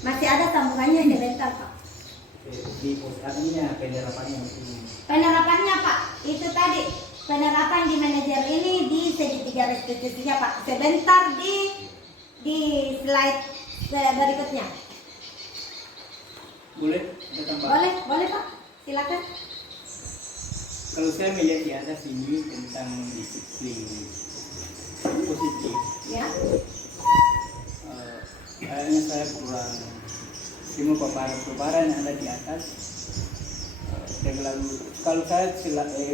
Masih ada sambungannya sebentar Pak. Di artinya penerapannya mesti. Penerapannya Pak, itu tadi penerapan di manajer ini di segitiga restitusinya Pak. Sebentar di slide berikutnya. Boleh kita tambah? Boleh Pak, silakan. Kalau saya melihat di atas ini tentang disiplin positif, Ya. kayaknya saya kurang semua paparan yang ada di atas. Terlalu, kalau saya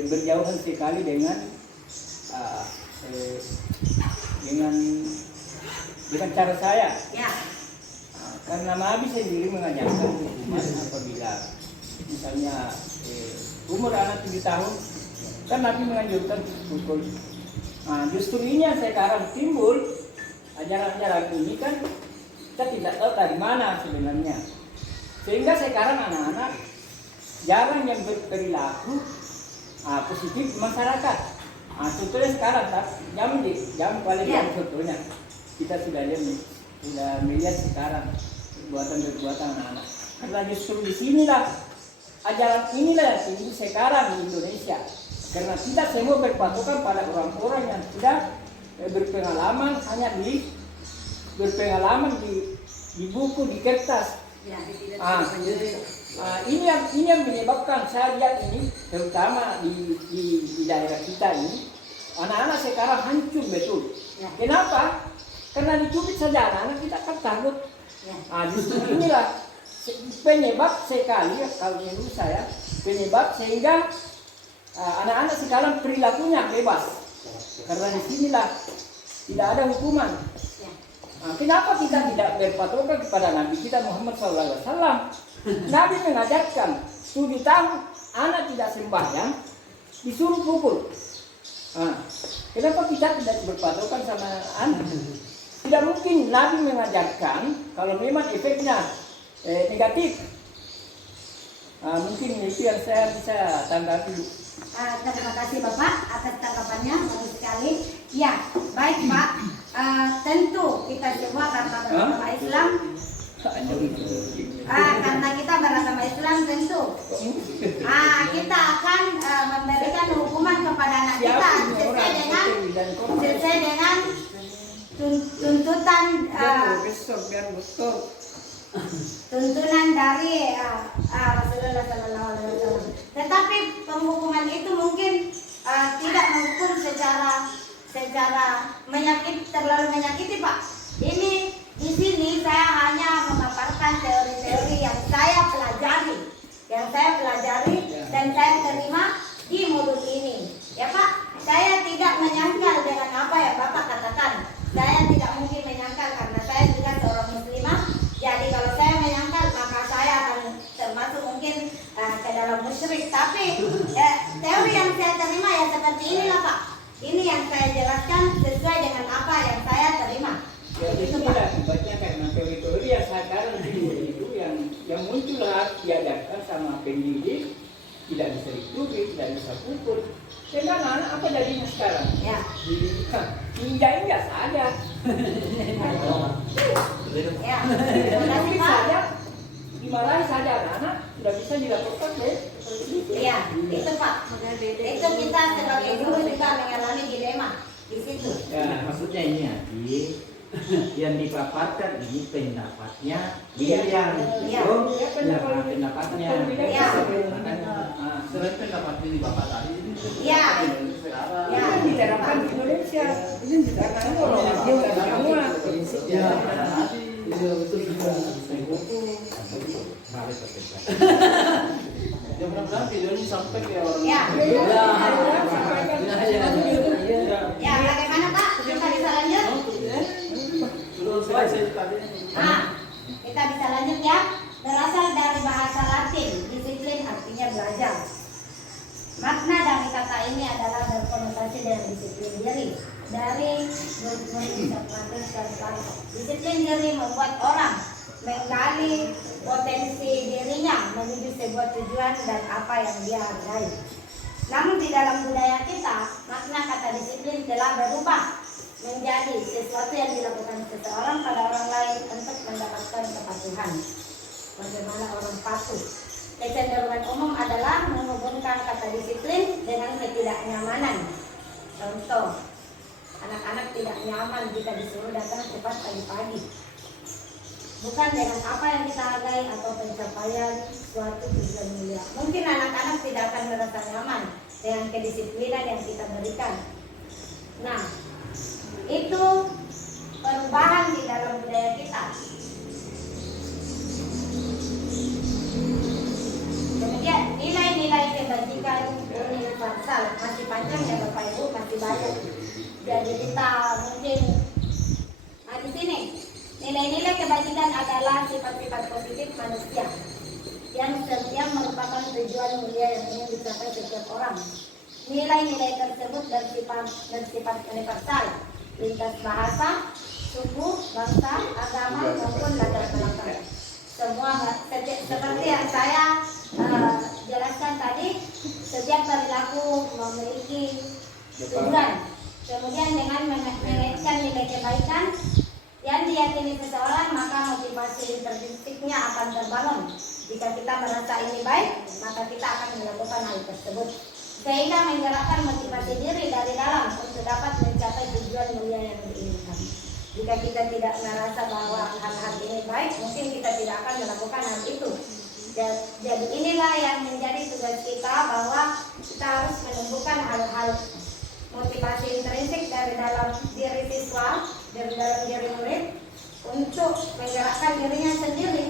berjauhan sekali dengan cara saya. Ya. Karena Nabi sendiri mengajarkan hukuman apabila misalnya umur anak 7 tahun, kan Nabi menganjurkan pukul. Nah, justru ini yang sekarang timbul ajaran-ajaran ini kan kita tidak tahu dari mana sebenarnya. Sehingga sekarang anak-anak jarang yang berperilaku positif di masyarakat. Contohnya sekarang, jam paling contohnya kita sudah melihat sekarang perbuatan anak-anak. Karena justru di sinilah ajaran inilah yang tinggi sekarang di Indonesia. Karena kita semua berpatokan pada orang-orang yang sudah berpengalaman hanya berpengalaman di buku, di kertas. Ini yang menyebabkan saya lihat ini, terutama di daerah kita ini, anak-anak sekarang hancur betul. Kenapa? Karena dicubit saja anak-anak kita kan takut. Justru inilah penyebab sekali, kalau menurut saya, penyebab sehingga anak-anak sekarang perilakunya bebas. Karena di sinilah tidak ada hukuman. Kenapa kita tidak berpatokan kepada Nabi kita Muhammad SAW? Nabi mengajarkan 7 tahun anak tidak sembahyang disuruh pukul. Kenapa kita tidak berpatokan sama anak? Tidak mungkin Nabi mengajarkan kalau memang efeknya negatif. Mungkin itu yang saya bisa tanggapi. Terima kasih Bapak atas tanggapannya, bagus sekali. Ya, baik Pak. Tentu kita semua karena beragama Islam, karena kita beragama Islam tentu kita akan memberikan hukuman kepada anak kita sesuai dengan tuntutan tuntunan dari Rasulullah SAW. Tetapi penghukuman itu mungkin tidak menghukum secara terlalu menyakiti Pak. Ini di sini saya hanya memaparkan teori-teori yang saya pelajari dan saya terima di modul ini. Ya Pak, saya tidak menyangkal dengan apa yang Bapak katakan. Saya tidak mungkin menyangkal karena saya juga seorang muslimah. Jadi kalau saya menyangkal maka saya akan termasuk mungkin ke dalam musyrik. Tapi teori yang saya terima ya seperti inilah Pak. Ini yang saya jelaskan sesuai dengan apa yang saya terima. Ya itu tidak akibatnya karena teori-teori yang sekarang itu yang muncul diajarkan sama pendidik tidak bisa ditulis, tidak bisa pukul. Sedangkan anak apa jadinya sekarang? Ya. Injak saja. Ya. Terima kasih Pak. Dimarahi saja anak tidak bisa dilaporkan Iya, itu Pak. Itu kita sebagai guru juga mengalami dilema di situ. Ya, maksudnya ini yang dipaparkan ini pendapatnya dia yang pendapatnya. Iya. Selain pendapat ini Bapak tadi ini Iya. Ya. Diterapkan di Indonesia. Ini karena semua ya betul juga. Ya mudah-mudahan video ini sampai ke orang. Ya. Ya. Ya, bagaimana Pak? Kita bisa lanjut? Sudah selesai tadi. Kita bisa lanjut ya. Berasal dari bahasa Latin, disiplin artinya belajar. Makna dari kata ini adalah berkonotasi dengan disiplin diri. Dari disiplin diri membuat orang menggali potensi dirinya menuju sebuah tujuan dan apa yang dia hargai. Namun di dalam budaya kita, makna kata disiplin telah berubah menjadi sesuatu yang dilakukan seseorang pada orang lain untuk mendapatkan kepatuhan. Bagaimana orang patuh? Kecenderungan umum adalah menghubungkan kata disiplin dengan ketidaknyamanan. Contoh, anak-anak tidak nyaman jika disuruh datang cepat pagi-pagi. Bukan dengan apa yang kita hargai atau pencapaian suatu tujuan mulia. Mungkin anak-anak tidak akan merasa nyaman dengan kedisiplinan yang kita berikan. Nah, itu perubahan di dalam budaya kita. Kemudian nilai-nilai kebajikan universal masih panjang ya Bapak Ibu, masih banyak. Jadi kita mungkin di sini nilai-nilai kebajikan adalah sifat-sifat positif manusia yang merupakan tujuan mulia yang ingin dicapai setiap orang. Nilai-nilai tersebut bersifat universal, lintas bahasa, suku, bangsa, agama maupun latar belakang. Semua seperti yang saya jelaskan tadi, setiap perilaku memiliki tujuan. Kemudian dengan mengaitkan nilai kebaikan yang diyakini seseorang, maka motivasi intrinstiknya akan terbangun. Jika kita merasa ini baik, maka kita akan melakukan hal tersebut, sehingga menggerakkan motivasi diri dari dalam untuk dapat mencapai tujuan mulia yang diinginkan. Jika kita tidak merasa bahwa hal-hal ini baik, mungkin kita tidak akan melakukan hal itu. Jadi inilah yang menjadi tugas kita, bahwa kita harus menumbuhkan hal-hal motivasi intrinsik dari dalam diri siswa, dari dalam diri murid, untuk menggerakkan dirinya sendiri.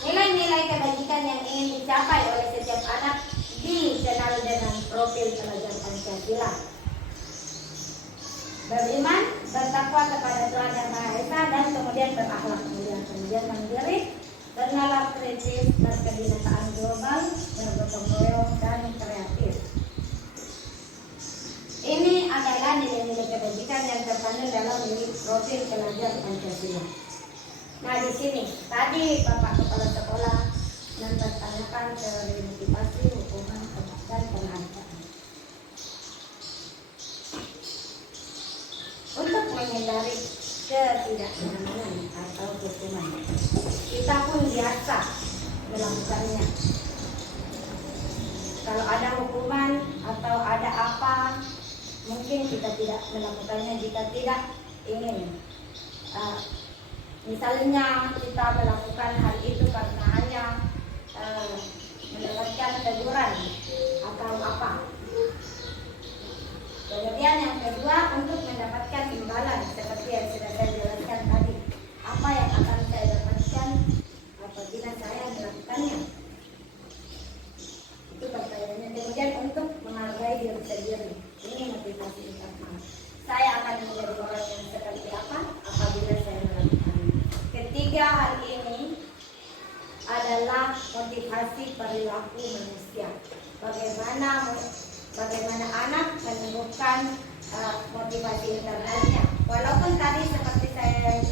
Nilai-nilai kebajikan yang ingin dicapai oleh setiap anak dikenal dengan profil pelajar Pancasila. Beriman, bertakwa kepada Tuhan Yang Maha Esa, dan kemudian berakhlak mulia, kemudian mandiri, bernalar kritis, berkebinekaan global, bergotong royong, dan kreatif. Ini adalah nilai-nilai kebajikan yang terkandung dalam profil pelajar Pancasila. Nah, di sini tadi Bapak Kepala Sekolah mempertanyakan teori motivasi, hukuman, dan penghargaan. Untuk menghindari ketidaknyamanan atau hukuman, kita pun biasa melakukannya. Kalau ada hukuman atau ada apa, mungkin kita tidak melakukannya jika tidak ingin. Misalnya kita melakukan hal itu karena hanya mendapatkan teguran atau apa. Kemudian yang kedua, untuk mendapatkan imbalan seperti yang sudah saya jelaskan tadi. Apa yang akan saya dapatkan apabila saya melakukannya? Itu pertanyaannya. Kemudian untuk menghargai diri sendiri. Ini motivasi utama. Saya akan menjadi orang yang seperti apa apabila saya melakukannya. Ketiga hal ini adalah motivasi perilaku manusia. Bagaimana anak menumbuhkan motivasi internalnya. Walaupun tadi seperti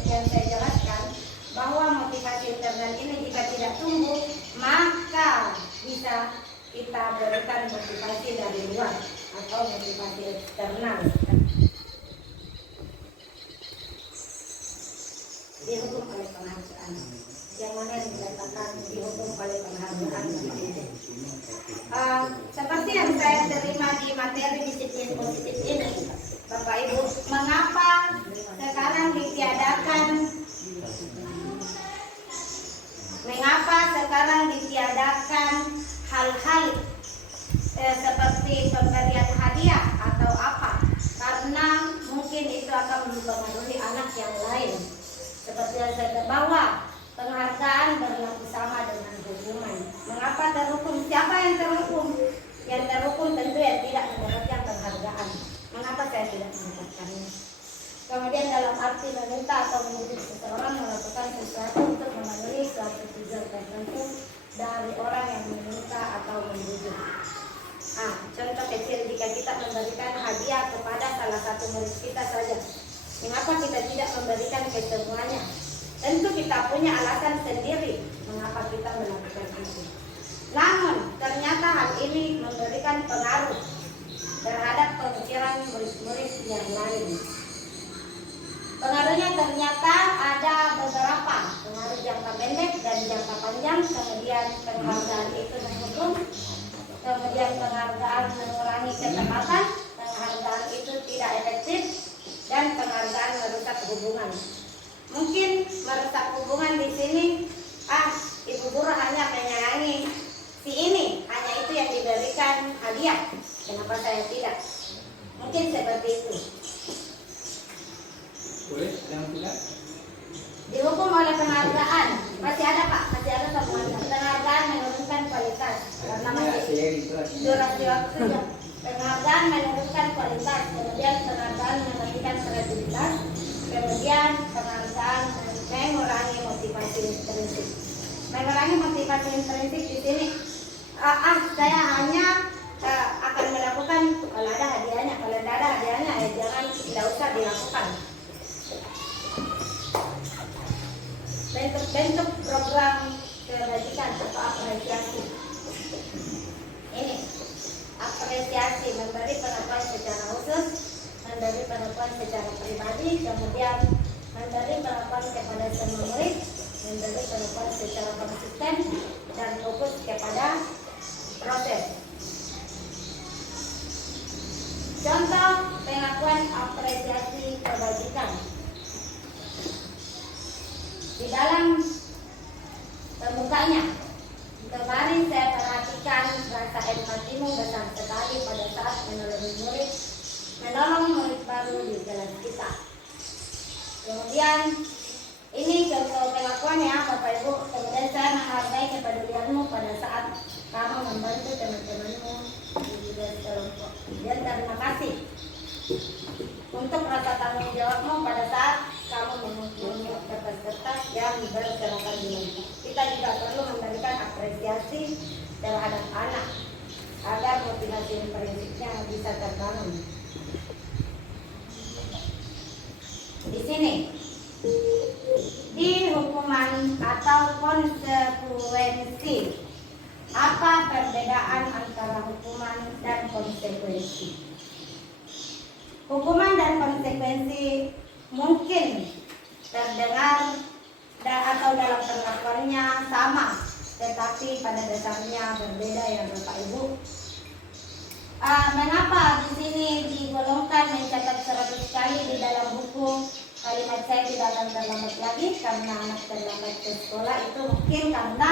yang saya jelaskan, bahwa motivasi internal ini jika tidak tumbuh, maka bisa kita berikan motivasi dari luar atau motivasi eksternal. Dihukum oleh penghargaan. Yang mana yang dikatakan dihukum oleh penghargaan. Seperti yang saya terima di materi disiplin positif ini, Bapak Ibu, mengapa sekarang ditiadakan hal-hal seperti pemberian hadiah atau apa? Karena mungkin itu akan mempengaruhi anak yang lain. Seperti yang saya terbawa, penghargaan berlaku sama dengan hukuman. Mengapa terhukum? Siapa yang terhukum? Yang terhukum tentu yang tidak mendapatkan penghargaan. Mengapa saya tidak mendapatkannya? Kemudian dalam arti meminta atau menunjuk seseorang melakukan sesuatu untuk memenuhi suatu tujuan tertentu dari orang yang meminta atau menunjuk. Contoh kecil, jika kita memberikan hadiah kepada salah satu murid kita saja, mengapa kita tidak memberikan ke semuanya? Tentu kita punya alasan sendiri mengapa kita melakukan itu. Namun ternyata hal ini memberikan pengaruh terhadap pemikiran murid-murid yang lain. Pengaruhnya ternyata ada beberapa, pengaruh jangka pendek dan jangka panjang. Kemudian penghargaan itu menghukum, kemudian penghargaan mengurangi kecepatan, penghargaan itu tidak efektif, dan penghargaan merusak hubungan. Mungkin merusak hubungan di sini, ibu guru hanya menyayangi si ini, hanya itu yang diberikan hadiah. Kenapa saya tidak? Mungkin seperti itu. Boleh yang tidak? Dihukum oleh penghargaan. Masih ada Pak, masih ada penghargaan. Penghargaan menurunkan kualitas karena masih durasi waktu. Penghargaan menurunkan kualitas, kemudian penghargaan mematikan kredibilitas, kemudian penghargaan mengurangi motivasi intrinsik. Mengurangi motivasi intrinsik di sini, saya hanya akan melakukan kalau ada hadiahnya, kalau tidak ada hadiahnya ya jangan, tidak usah dilakukan. Bentuk program kebajikan atau apresiasi. Ini apresiasi, memberi pengakuan secara khusus, memberi pengakuan secara pribadi, kemudian memberi pengakuan kepada semua murid, memberi pengakuan secara konsisten dan fokus kepada proses. Contoh pengakuan apresiasi kebajikan. Di dalam pembukanya, kemarin saya perhatikan rasa empatimu besar sekali pada saat menolong murid baru di kelas kita. Kemudian ini contoh pengakuannya Bapak Ibu. Kemudian saya menghargai kepedulianmu pada saat kamu membantu teman-temanmu di kelompok. Dan terima kasih untuk rasa tanggung jawabmu pada saat kamu mengunjungi kertas-kertas yang berserakan di lantai. Kita juga perlu memberikan apresiasi terhadap anak agar motivasi intrinsiknya bisa terbangun. Di sini di hukuman atau konsekuensi, apa perbedaan antara hukuman dan konsekuensi? Hukuman dan konsekuensi mungkin terdengar atau dalam perlakuannya sama, tetapi pada dasarnya berbeda ya Bapak Ibu. Mengapa di sini digolongkan mencatat 100 kali di dalam buku kalimat saya tidak akan terlambat lagi karena anak terlambat ke sekolah? Itu mungkin karena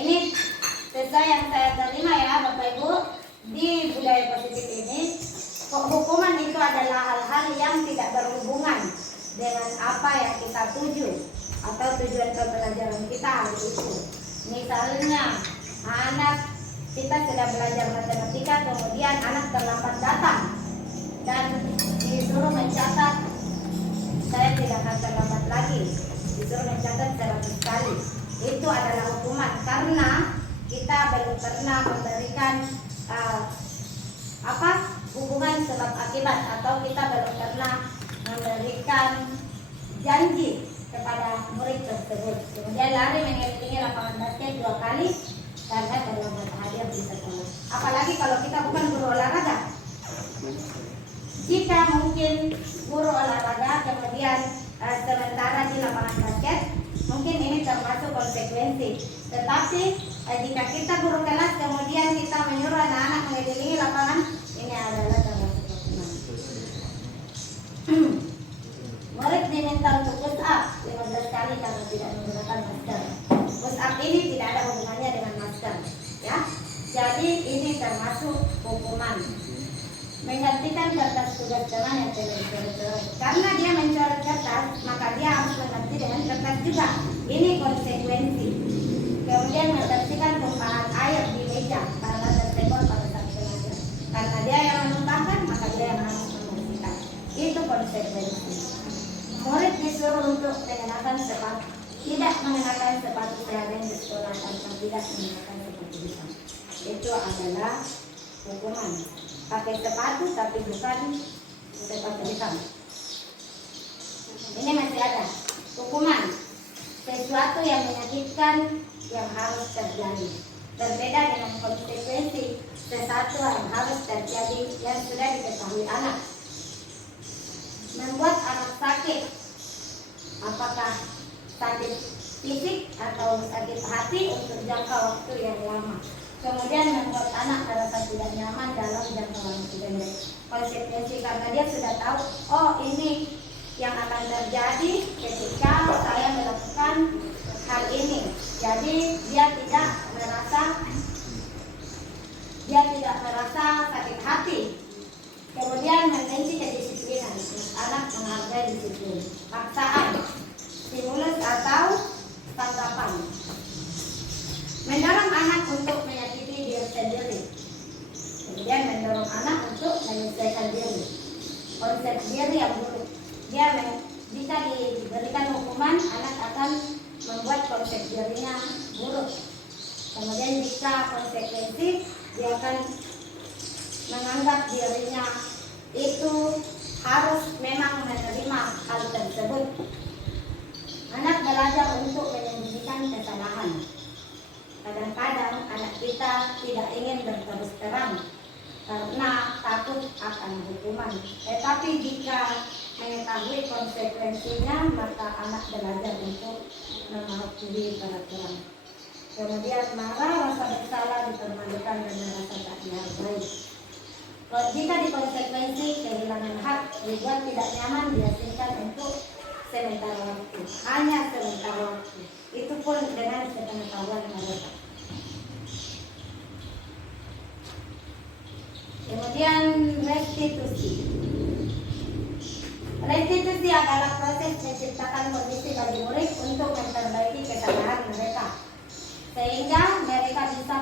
ini sesuai yang saya terima ya Bapak Ibu di budaya positif ini. Hukuman itu adalah hal-hal yang tidak berhubungan dengan apa yang kita tuju atau tujuan pembelajaran kita hari itu. Misalnya anak kita sudah belajar matematika, kemudian anak terlambat datang dan disuruh mencatat, saya tidak akan terlambat lagi, disuruh mencatat 100 kali. Itu adalah hukuman karena kita belum pernah memberikan hubungan sebab akibat, atau kita belum pernah memberikan janji kepada murid tersebut. Kemudian lari mengelilingi lapangan basket 2 kali karena terlambat hadir di sekolah. Apalagi kalau kita bukan guru olahraga. Jika mungkin guru olahraga kemudian sementara di lapangan basket, mungkin ini termasuk konsekuensi. Tetapi jika kita guru kelas kemudian kita menyuruh anak-anak mengelilingi lapangan, ini adalah termasuk hukuman. Murid diminta untuk push up 15 kali karena tidak menggunakan masker. Push up ini tidak ada hubungannya dengan masker, ya. Jadi ini termasuk hukuman. Menggantikan kertas tugas teman yang coret-coret. Karena dia mencoret kertas, maka dia harus mengganti dengan kertas juga. Ini konsekuensi. Kemudian membersihkan tumpahan air di meja karena tertekor pada saat belajar. Karena dia yang menumpahkan, maka dia yang harus membersihkan. Itu konsekuensi. Murid disuruh untuk mengenakan sepatu, tidak mengenakan sepatu seharian di sekolah tanpa tidak mengenakan sepatu hitam. Itu adalah hukuman. Pakai sepatu tapi bukan sepatu hitam. Ini masih ada hukuman. Sesuatu yang menyakitkan yang harus terjadi. Berbeda dengan konsekuensi sesuatu yang harus terjadi yang sudah diketahui anak. Membuat anak sakit, apakah sakit fisik atau sakit hati untuk jangka waktu yang lama. Kemudian membuat anak merasa tidak nyaman dalam jangka waktu pendek. Konsekuensi karena dia sudah tahu, oh ini yang akan terjadi ketika saya melakukan hal ini. Jadi dia tidak merasa sakit hati. Kemudian mengenci kedisiplinan, anak menghargai disiplin. Paksaan, stimulus atau tanggapan. Mendorong anak untuk menyakiti diri sendiri. Kemudian mendorong anak untuk menyelesaikan diri. Konsep diri yang buruk. Dia jika diberikan hukuman, anak akan membuat konsep dirinya buruk. Kemudian jika konsekuensi, dia akan menganggap dirinya itu harus memang menerima hal tersebut. Anak belajar untuk menyembunyikan kesalahan. Kadang-kadang anak kita tidak ingin berterus terang karena takut akan hukuman. Tetapi jika mengetahui konsekuensinya, maka anak belajar untuk mematuhi peraturan. Kemudian marah, rasa bersalah dipermalukan dan merasa tak dihargai. Jika dikonsekuensi kehilangan hak, dibuat tidak nyaman, dihasilkan untuk sementara waktu, hanya sementara waktu. Itu pun dengan sepengetahuan mereka. Kemudian restitusi. Restitusi adalah proses menciptakan kondisi bagi murid untuk memperbaiki kesalahan mereka, sehingga mereka bisa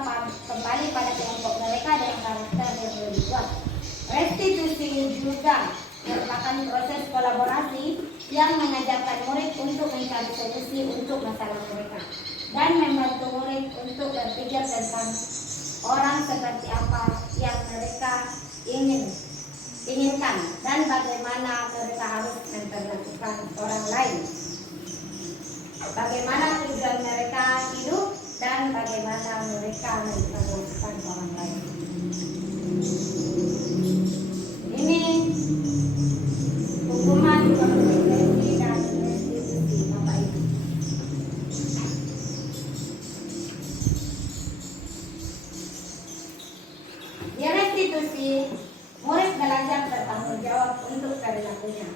kembali pada kelompok mereka dengan karakter yang lebih kuat. Restitusi juga merupakan proses kolaborasi yang mengajarkan murid untuk mencari solusi untuk masalah mereka dan membantu murid untuk berpikir tentang orang seperti apa yang mereka inginkan dan bagaimana mereka harus memperlakukan orang lain, bagaimana tujuan mereka hidup dan bagaimana mereka memperlakukan orang lain. Ini hukuman konsekuensi dan restitusi, Bapak Ibu. Di restitusi, murid belajar bertanggung jawab untuk perilakunya.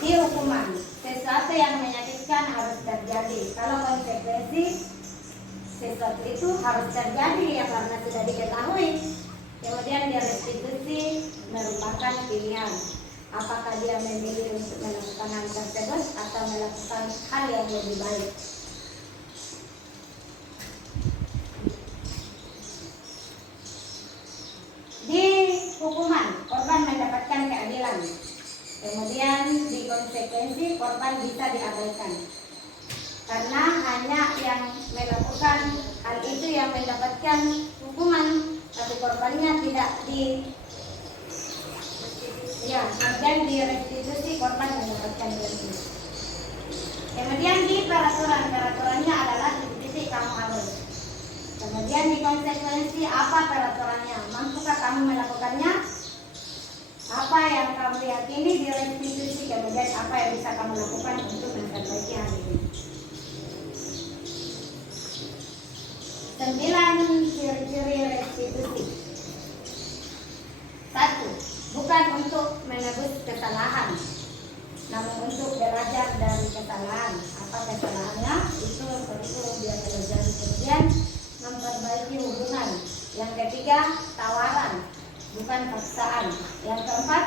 Di hukuman, sesuatu yang menyakitkan harus terjadi. Kalau konsekuensi, sesuatu itu harus terjadi ya karena sudah diketahui. Kemudian di restitusi merupakan pilihan. Apakah dia memilih untuk melakukan hal tersebut atau melakukan hal yang lebih baik. Di hukuman, korban mendapatkan keadilan. Kemudian di konsekuensi, korban bisa diabaikan. Karena hanya yang melakukan hal itu yang mendapatkan hukuman, tapi korbannya tidak dan di restitusi korban mendapatkan restitusi. Kemudian di peraturannya adalah di titik kamu harus. Kemudian di konsekuensi, apa peraturannya? Mampukah kamu melakukannya? Apa yang kamu yakini di restitusi? Kemudian apa yang bisa kamu lakukan untuk memperbaiki hal ini? 9 ciri-ciri restitusi. 1. Bukan untuk menebus kesalahan, namun untuk belajar dari kesalahan. Apa kesalahannya? Itu dia pelajari. Kemudian memperbaiki hubungan. Yang ketiga, tawaran, bukan paksaan. Yang keempat,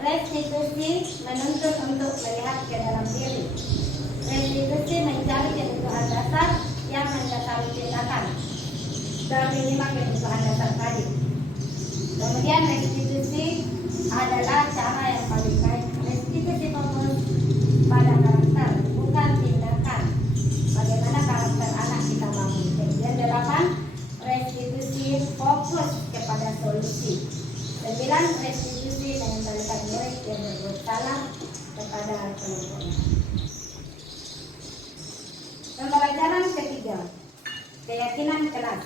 restitusi menuntut untuk melihat ke dalam diri. Restitusi mencari kebutuhan dasar yang mendasari tindakan dari 5 kebutuhan dasar tadi. Kemudian restitusi adalah cara yang paling baik. Restitusi fokus pada karakter, bukan tindakan. Bagaimana karakter anak kita bangun. Kemudian 8, restitusi fokus kepada solusi. hijau. Keyakinan kelas.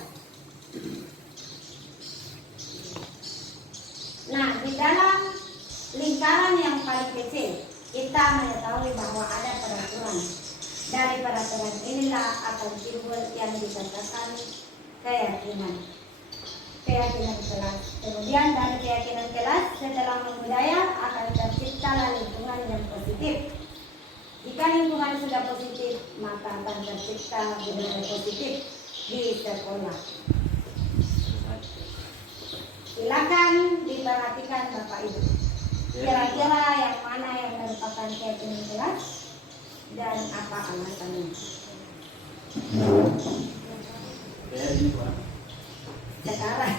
Nah, di dalam lingkaran yang paling kecil, kita mengetahui bahwa ada peraturan. Dari peraturan inilah akan timbul yang dikatakan keyakinan. Keyakinan kelas. Kemudian dari keyakinan kelas, setelah budaya akan terciptalah lingkungan yang positif. Jika lingkungan sudah positif, maka akan tercipta budaya positif di sekolah. Silakan diperhatikan Bapak Ibu. Kira-kira yang mana yang merupakan keyakinan kelas dan apa alasannya? Sekarang.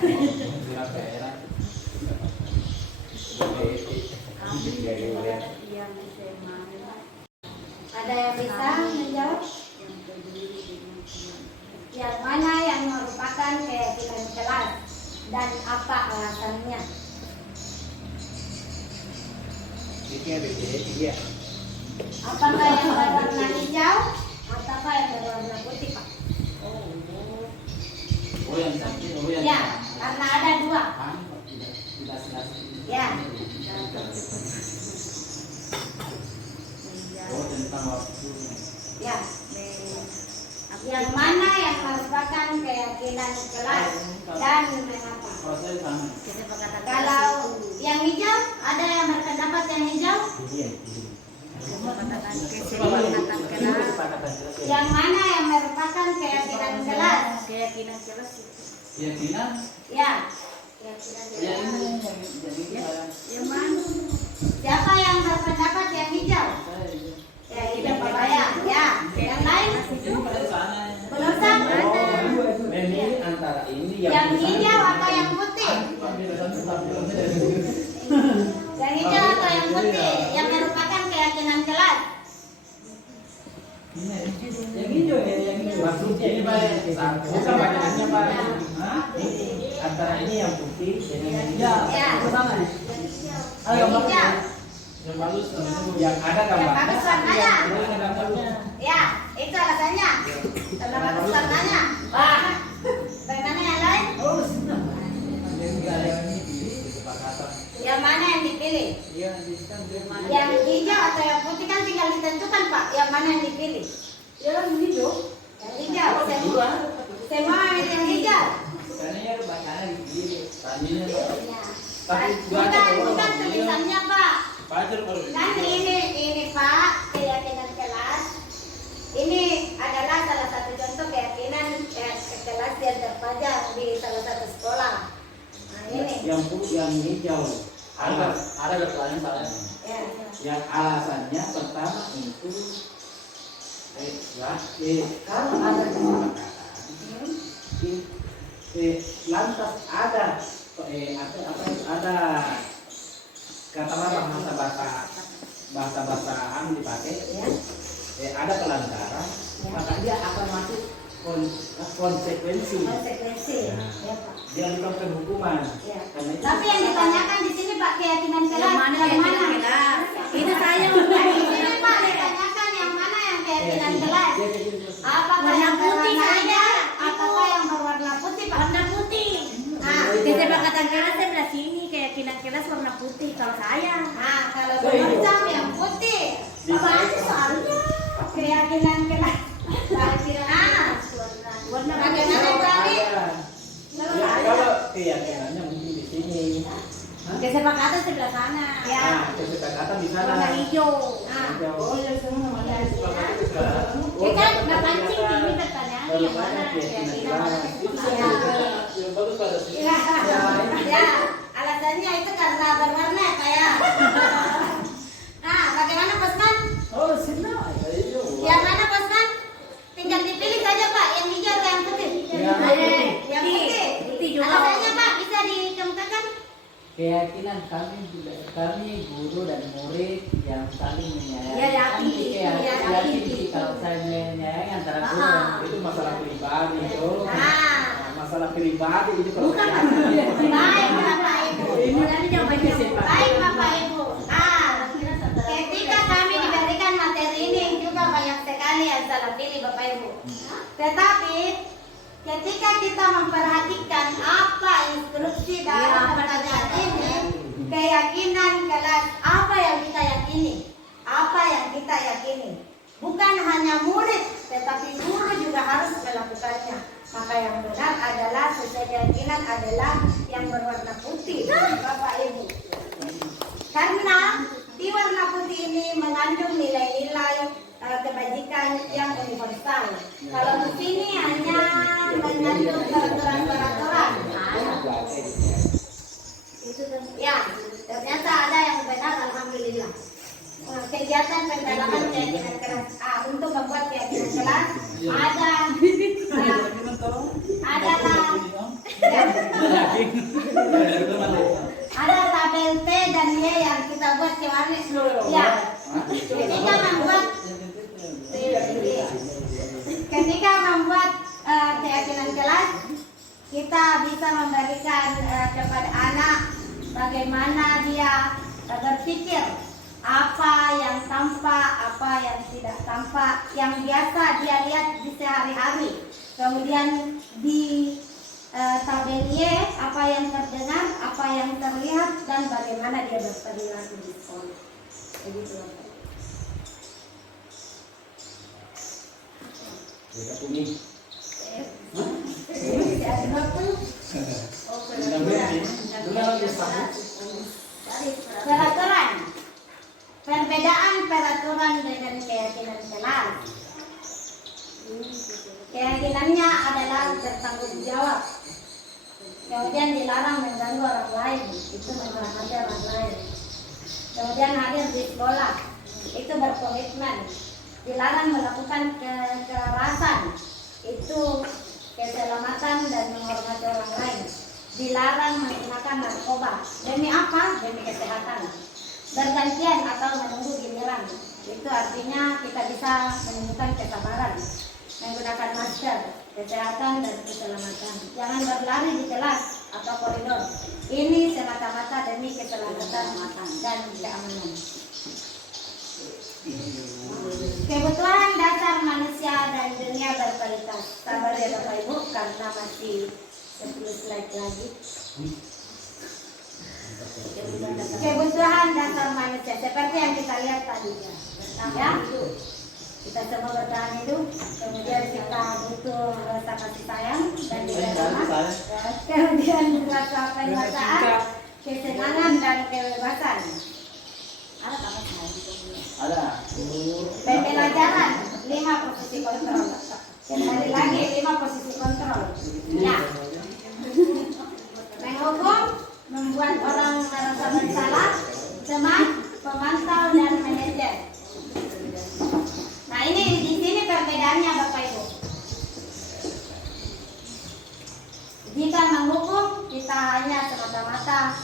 Ada yang bisa menjawab? Yang mana yang merupakan keyakinan kelas dan apa alasannya? Apakah yang berwarna hijau ataukah yang berwarna putih, Pak? Ya, karena ada dua. Ya. Ya. Yang mana yang merupakan keyakinan kelas dan mengapa? Kalau yang hijau, ada yang berpendapat yang hijau? Yang mana yang merupakan keyakinan kelas? Keyakinan kelas. Keyakinan? Ya. Keyakinan kelas. Yang mana? Siapa yang berpendapat yang hijau? Ya, hijau papaya. Ya. Yang lain? Belum sampai. Ini antara ini Yang hijau atau yang putih? Yang hijau atau yang putih? Yang merupakan keyakinan kelas? yang hijau ya, yang hijau. Maksudnya ini Pak, bukan bacaannya Pak. Hah? Antara ini yang putih dengan yang hijau. Ya. Yang hijau. Yang ada Yang gambarnya. bagus warnanya. Yang ada gambarnya. Ya, itu alasannya. Karena bagus warnanya. Wah. Bagaimana yang lain? Oh, senang. Kesepakatan. Yang mana yang dipilih? Iya, Yang hijau atau yang putih kan tinggal ditentukan Pak. Yang mana yang dipilih? yang hijau. Yang hijau. Semua yang hijau. Karena ya bacaannya di tadinya. Ya. Tapi Bukan tulisannya Pak. Pacar baru. Kan ini Pak, keyakinan kelas. Ini adalah salah satu contoh keyakinan kelas yang terpajang di salah satu sekolah. Nah, ini. Yang putih, yang hijau. Ada bertanya salah. Ya. Yang alasannya pertama itu kalau ada kesepakatan, lantas ada ada katakanlah bahasa dipakai, Ya. ada pelanggaran, maka dia akan masuk konsekuensi. Konsekuensi. Nah. Ya, Pak. Dia melakukan hukuman. Ya. Karena itu Tapi yang ditanyakan di sini Pak keyakinan kelas Yang mana keyakinan kelas? Itu saya Di sini Pak ditanyakan yang mana yang keyakinan kelas? Apakah Warna yang putih berwarna saja, hijau? Ibu. Apakah yang berwarna putih Pak? warna putih. Ah, Kesepakatan kelas sebelah sini, keyakinan kelas warna putih kalau saya. Nah, kalau berwarna yang putih. Apa aja soalnya? Keyakinan kelas. Ah, Warna bagaimana tadi? Kalau keyakinannya mungkin di sini. kesepakatan sebelah sana. Ya. Nah, kesepakatan di sana. Warna hijau. Ah, Oh ya, semua namanya kesepakatan itu sekarang. Ya kan, nggak pancing ini pertanyaannya yang mana keyakinan mana kesepakatan. Bagus pada sini. ya. Ya, alasannya itu karena berwarna ya, Pak ya. Nah, bagaimana Posman? Oh, senang. Yang mana Posman? Tinggal dipilih saja Pak, yang hijau atau yang putih? Yang Yang putih. Putih juga. Alasannya Pak, bisa dikemukakan? Keyakinan kami guru dan murid yang saling menyayangi. Ya, yakin. Yakin kalau saya menyayangi antara guru dan murid. Itu masalah pribadi itu. Nah, Masalah pribadi itu kalau Bukan keyakinan. baik Bapak Ibu. Ini tadi jawabannya Baik Bapak Ibu. Ah, ketika kami diberikan materi ini juga banyak sekali yang salah alat ini Bapak Ibu. Tetapi ketika kita memperhatikan apa instruksi dalam pertanyaan ini, keyakinan kelas apa yang kita yakini, bukan hanya murid, tetapi guru juga harus melakukannya. Maka yang benar adalah sesuai keyakinan adalah yang berwarna putih, Bapak Ibu. Karena di warna putih ini mengandung nilai-nilai kebajikan yang universal. Kalau di sini hanya mengandung peraturan-peraturan. Ya, ternyata ada yang benar, alhamdulillah. Kegiatan pendalaman keyakinan kelas untuk membuat keyakinan kelas ada tabel T dan Y yang kita buat kemarin. Ya, ketika membuat keyakinan kelas, kita bisa memberikan kepada anak bagaimana dia berpikir, apa yang tampak, apa yang tidak tampak, yang biasa dia lihat di sehari-hari. Kemudian di tabel Y, apa yang terdengar, apa yang terlihat, dan bagaimana dia berperilaku di sekolah. Begitu. Peraturan. Perbedaan peraturan dengan keyakinan kelas. Keyakinannya adalah bertanggung jawab. Kemudian dilarang mengganggu orang lain, itu menghormati orang lain. Kemudian hadir di sekolah, itu berkomitmen. Dilarang melakukan kekerasan, itu keselamatan dan menghormati orang lain. Dilarang menggunakan narkoba. Demi apa? Demi kesehatan. Bergantian atau menunggu giliran, itu artinya kita bisa menunjukkan kesabaran. Menggunakan masker, kesehatan dan keselamatan. Jangan berlari di kelas atau koridor. Ini semata-mata demi keselamatan dan keamanan. Kebutuhan dasar manusia dan dunia berkualitas. Sabar ya Bapak Ibu, karena masih 10 slide lagi. Kebutuhan dasar manusia seperti yang kita lihat tadi, ya. Kita semua bertahan hidup, kemudian kita butuh rasa kasih sayang dan dirasa, kemudian rasa penguasaan, kesenangan dan kebebasan. Ada. Pembelajaran 5 posisi kontrol. Kembali lagi 5 posisi kontrol. Ya. Menghukum, membuat orang merasa bersalah, teman, pemantau dan manajer. Nah ini di sini perbedaannya Bapak Ibu. Jika menghukum, kita hanya semata-mata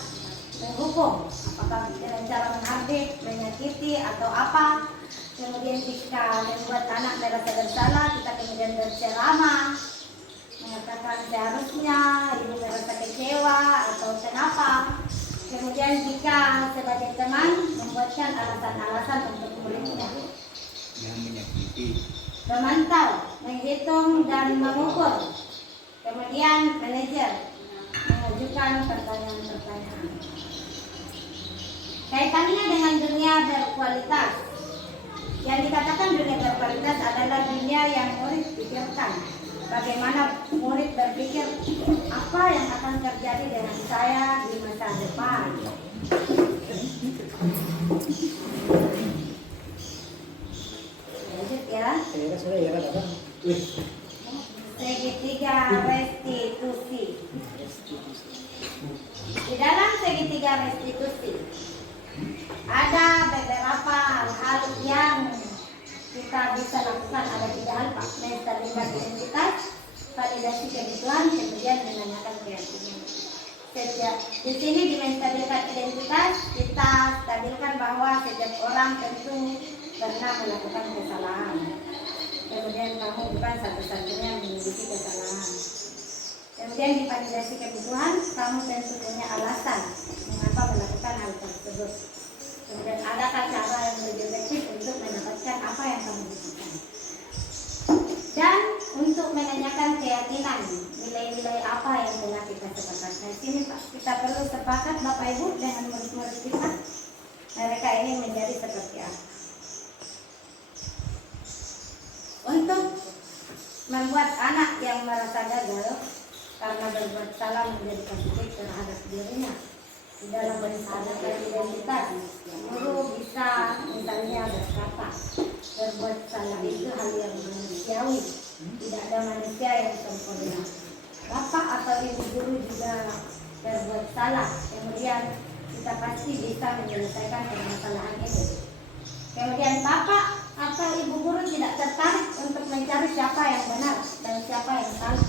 menghukum, apakah dengan cara menghardik, menyakiti atau apa. Kemudian jika membuat anak merasa bersalah, kita kemudian berceramah, mengatakan seharusnya ibu merasa kecewa atau kenapa. Kemudian jika sebagai teman membuatkan alasan-alasan untuk muridnya. Memantau, menghitung dan mengukur. Kemudian manajer mengajukan pertanyaan-pertanyaan. Kaitannya dengan dunia berkualitas. Yang dikatakan dunia berkualitas adalah dunia yang murid pikirkan. Bagaimana murid berpikir apa yang akan terjadi dengan saya di masa depan. Lanjut ya. Segitiga restitusi. Di dalam segitiga restitusi ada beberapa hal yang kita bisa lakukan. Ada 3 hal, Pak. Menstabilkan identitas, validasi kebutuhan, kemudian menanyakan keyakinan. Di sini di menstabilkan identitas, kita stabilkan bahwa setiap orang tentu pernah melakukan kesalahan. Kemudian kamu bukan satu-satunya yang memiliki kesalahan. Kemudian di validasi kebutuhan, kamu tentu punya alasan mengapa melakukan hal tersebut. Kemudian adakah cara yang lebih efektif untuk mendapatkan apa yang kamu butuhkan. keyakinan, nilai-nilai apa yang telah kita sepakatkan. Sini Pak, kita perlu sepakat Bapak Ibu dengan murid-murid kita. Mereka ini menjadi seperti apa? Untuk membuat anak yang merasa gagal karena berbuat salah menjadikan titik terhadap dirinya di dalam menciptakan identitas. Guru bisa misalnya berkata, berbuat salah itu hal yang manusiawi, tidak ada manusia yang sempurna. Bapak atau ibu guru juga berbuat salah, kemudian kita pasti bisa menyelesaikan permasalahan ini. Kemudian bapak atau ibu guru tidak tertarik untuk mencari siapa yang benar dan siapa yang salah.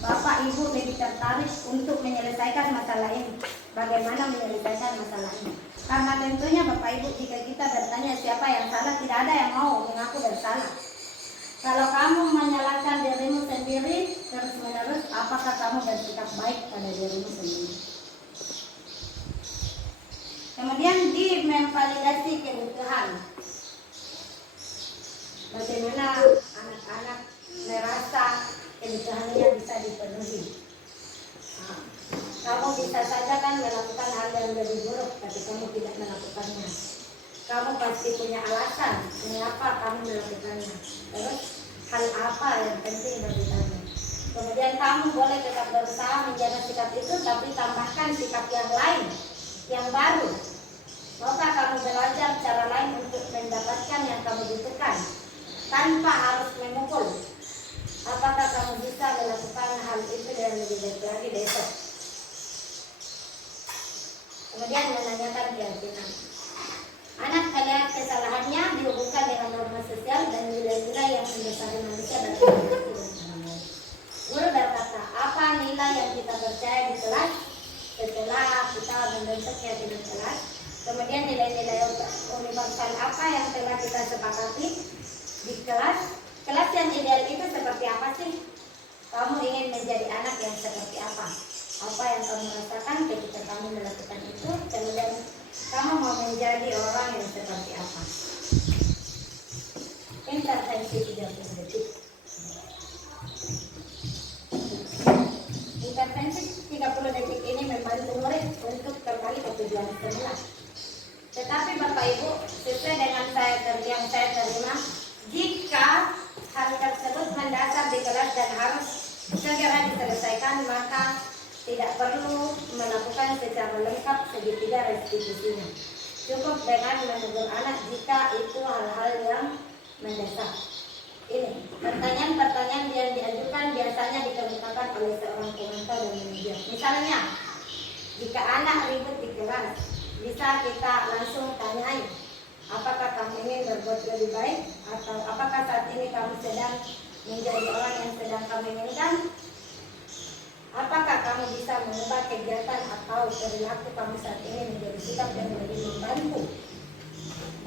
Bapak ibu lebih tertarik untuk menyelesaikan masalah ini. Bagaimana menyelesaikan masalah ini? Karena tentunya Bapak Ibu, jika kita bertanya siapa yang salah, tidak ada yang mau mengaku bersalah. Kalau kamu menyalahkan dirimu sendiri terus menerus, apakah kamu bersikap baik pada dirimu sendiri? Kemudian di memvalidasi kebutuhan. Bagaimana anak-anak merasa kebutuhannya bisa dipenuhi. Kamu bisa saja kan melakukan hal yang lebih buruk, tapi kamu tidak melakukannya. Kamu pasti punya alasan mengapa kamu melakukannya. Terus hal apa yang penting bagi kamu. Kemudian kamu boleh tetap berusaha menjaga sikap itu, tapi tambahkan sikap yang lain, yang baru. Maukah kamu belajar cara lain untuk mendapatkan yang kamu butuhkan, tanpa harus memukul? Apakah kamu bisa melakukan hal itu dan lebih baik lagi besok? Kemudian menanyakan keyakinan. Anak melihat kesalahannya dihubungkan dengan norma sosial dan nilai-nilai yang mendasari manusia dan guru berkata, apa nilai yang kita percaya di kelas setelah kita membentuk keyakinan kelas? Kemudian nilai-nilai universal apa yang telah kita sepakati di kelas? Kelas yang ideal itu seperti apa sih? Kamu ingin menjadi anak yang seperti apa? Apa yang kamu rasakan ketika kamu melakukan itu? Kemudian kamu mau menjadi orang yang seperti apa? Intervensi 30 detik. Intervensi 30 detik ini membantu murid untuk kembali ke tujuan semula. Tetapi Bapak Ibu, sesuai dengan yang saya terima, jika hal tersebut mendasar di kelas dan harus segera diselesaikan, maka tidak perlu melakukan secara lengkap segitiga restitusinya. Cukup dengan menegur anak jika itu hal-hal yang mendasar. Ini pertanyaan-pertanyaan yang diajukan biasanya dikemukakan oleh seorang komentar dan manajer. Misalnya, jika anak ribut di kelas, bisa kita langsung tanyai, apakah kamu ingin berbuat lebih baik, atau apakah saat ini kamu sedang menjadi orang yang sedang kamu inginkan? Apakah kamu bisa mengubah kegiatan atau perilaku kamu saat ini menjadi sikap yang lebih membantu?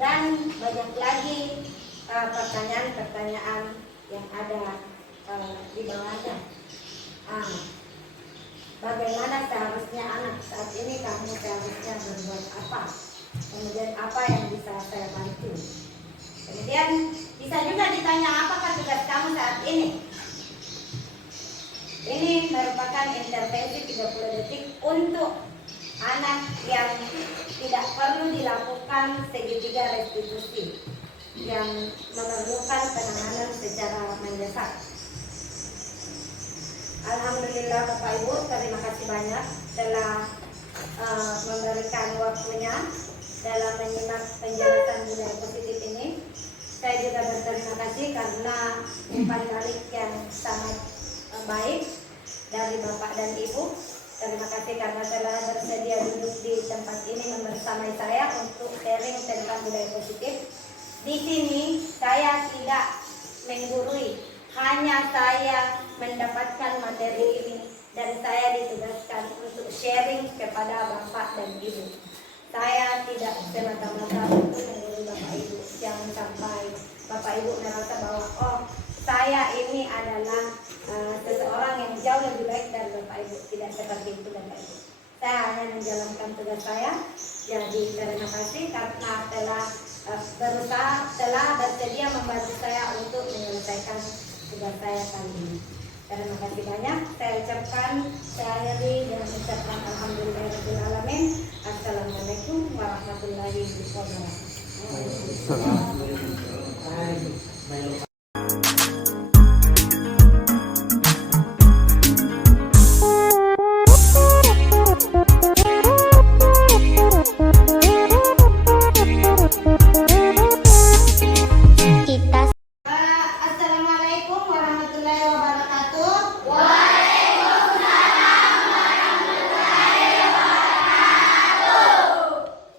Dan banyak lagi pertanyaan-pertanyaan yang ada di bawahnya. Bagaimana seharusnya anak saat ini, kamu seharusnya berbuat apa? Kemudian apa yang bisa saya bantu? Kemudian bisa juga ditanya, apakah tugas kamu saat ini? Ini merupakan intervensi 30 detik untuk anak yang tidak perlu dilakukan segitiga restitusi, yang memerlukan penanganan secara mendesak. Alhamdulillah Bapak Ibu, terima kasih banyak telah memberikan waktunya dalam menyimak penjelasan budaya positif ini. Saya juga berterima kasih karena umpan balik yang sangat baik dari Bapak dan Ibu. Terima kasih karena telah bersedia duduk di tempat ini membersamai saya untuk sharing tentang budaya positif. Di sini saya tidak menggurui, hanya saya mendapatkan materi ini dan saya ditugaskan untuk sharing kepada Bapak dan Ibu. Saya tidak semata-mata untuk menggurui Bapak Ibu. Jangan sampai Bapak Ibu merasa bahwa saya ini adalah seseorang yang jauh lebih baik dari Bapak Ibu. Tidak seperti itu Bapak Ibu. Saya hanya menjalankan tugas saya. Jadi terima kasih karena telah bersedia membantu saya untuk menyelesaikan tugas saya kali ini. Terima kasih banyak. Saya ucapkan, saya akhiri dengan ucapan alhamdulillahirabbil alamin. Assalamualaikum warahmatullahi wabarakatuh. Assalamualaikum warahmatullahi wabarakatuh.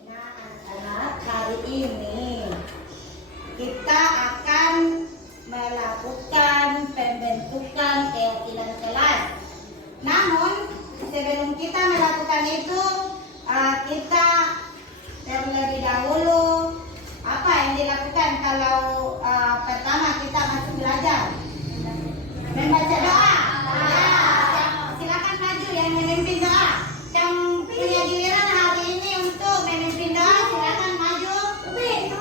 Nah, anak-anak, hari ini kita akan melakukan pembentukan keyakinan kelas. Namun, sebelum kita melakukan itu, kita terlebih dahulu apa yang dilakukan kalau pertama kita masih belajar? Membaca doa. Ya, silakan maju yang memimpin doa. Yang punya giliran hari ini untuk memimpin doa, silakan maju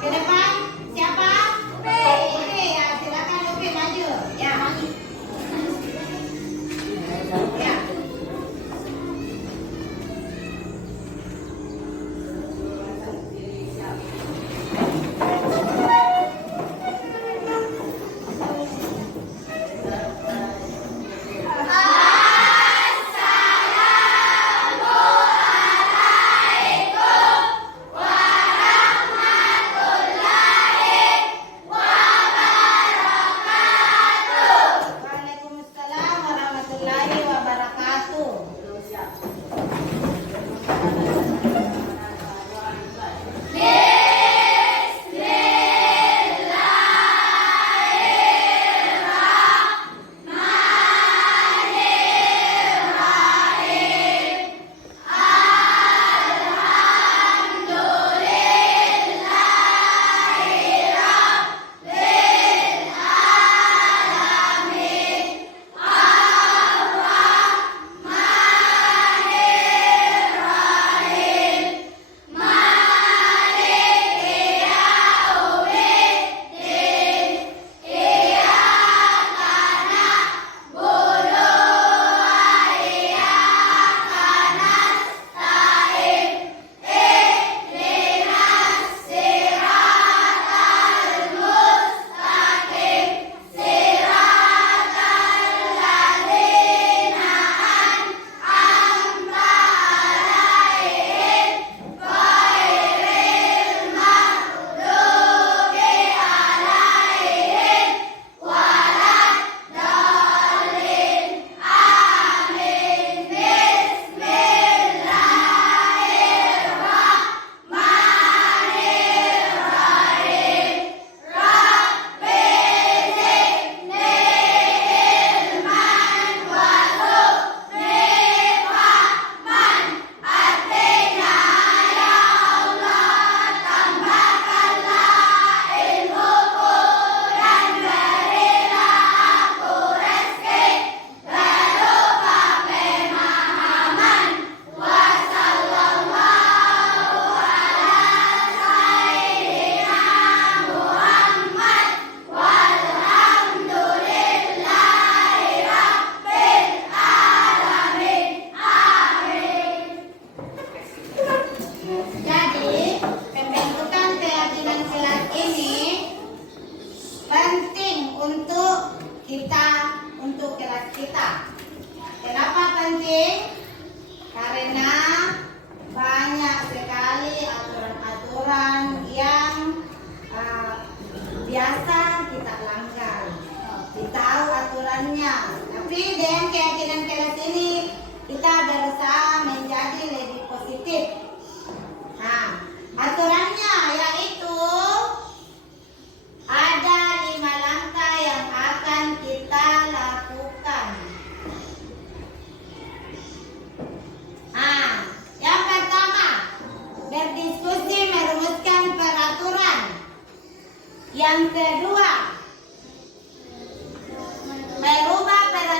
ke depan. Siapa? Upi. Ya, silakan Upi maju. Ya, maju. Ya. Waalaikumsalam warahmatullahi wabarakatuh. Jadi, pembentukan keyakinan kelas ini penting untuk kita, untuk kelas kita. Kenapa penting? Karena banyak sekali aturan-aturan yang biasa kita langgar. Kita tahu aturannya, tapi dengan keyakinan kelas ini kita berusaha menjadi lebih positif. Nah, aturannya yaitu ada 5 langkah yang akan kita lakukan. Nah, yang pertama, berdiskusi merumuskan peraturan. Yang kedua, merubah peraturan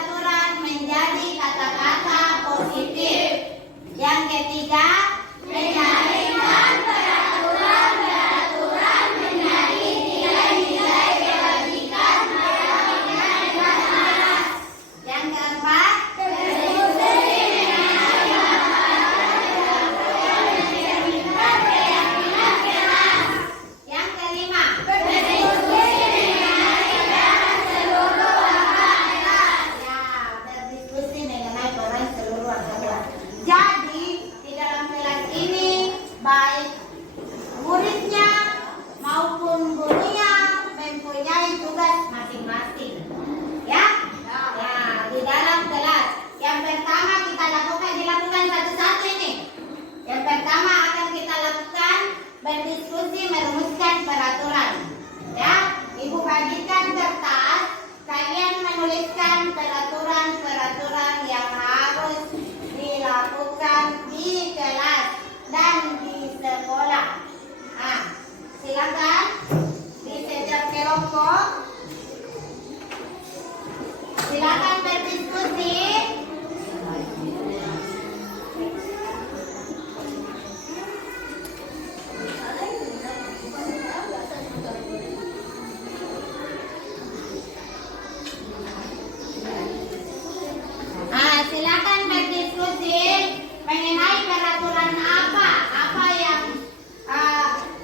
mengenai peraturan apa yang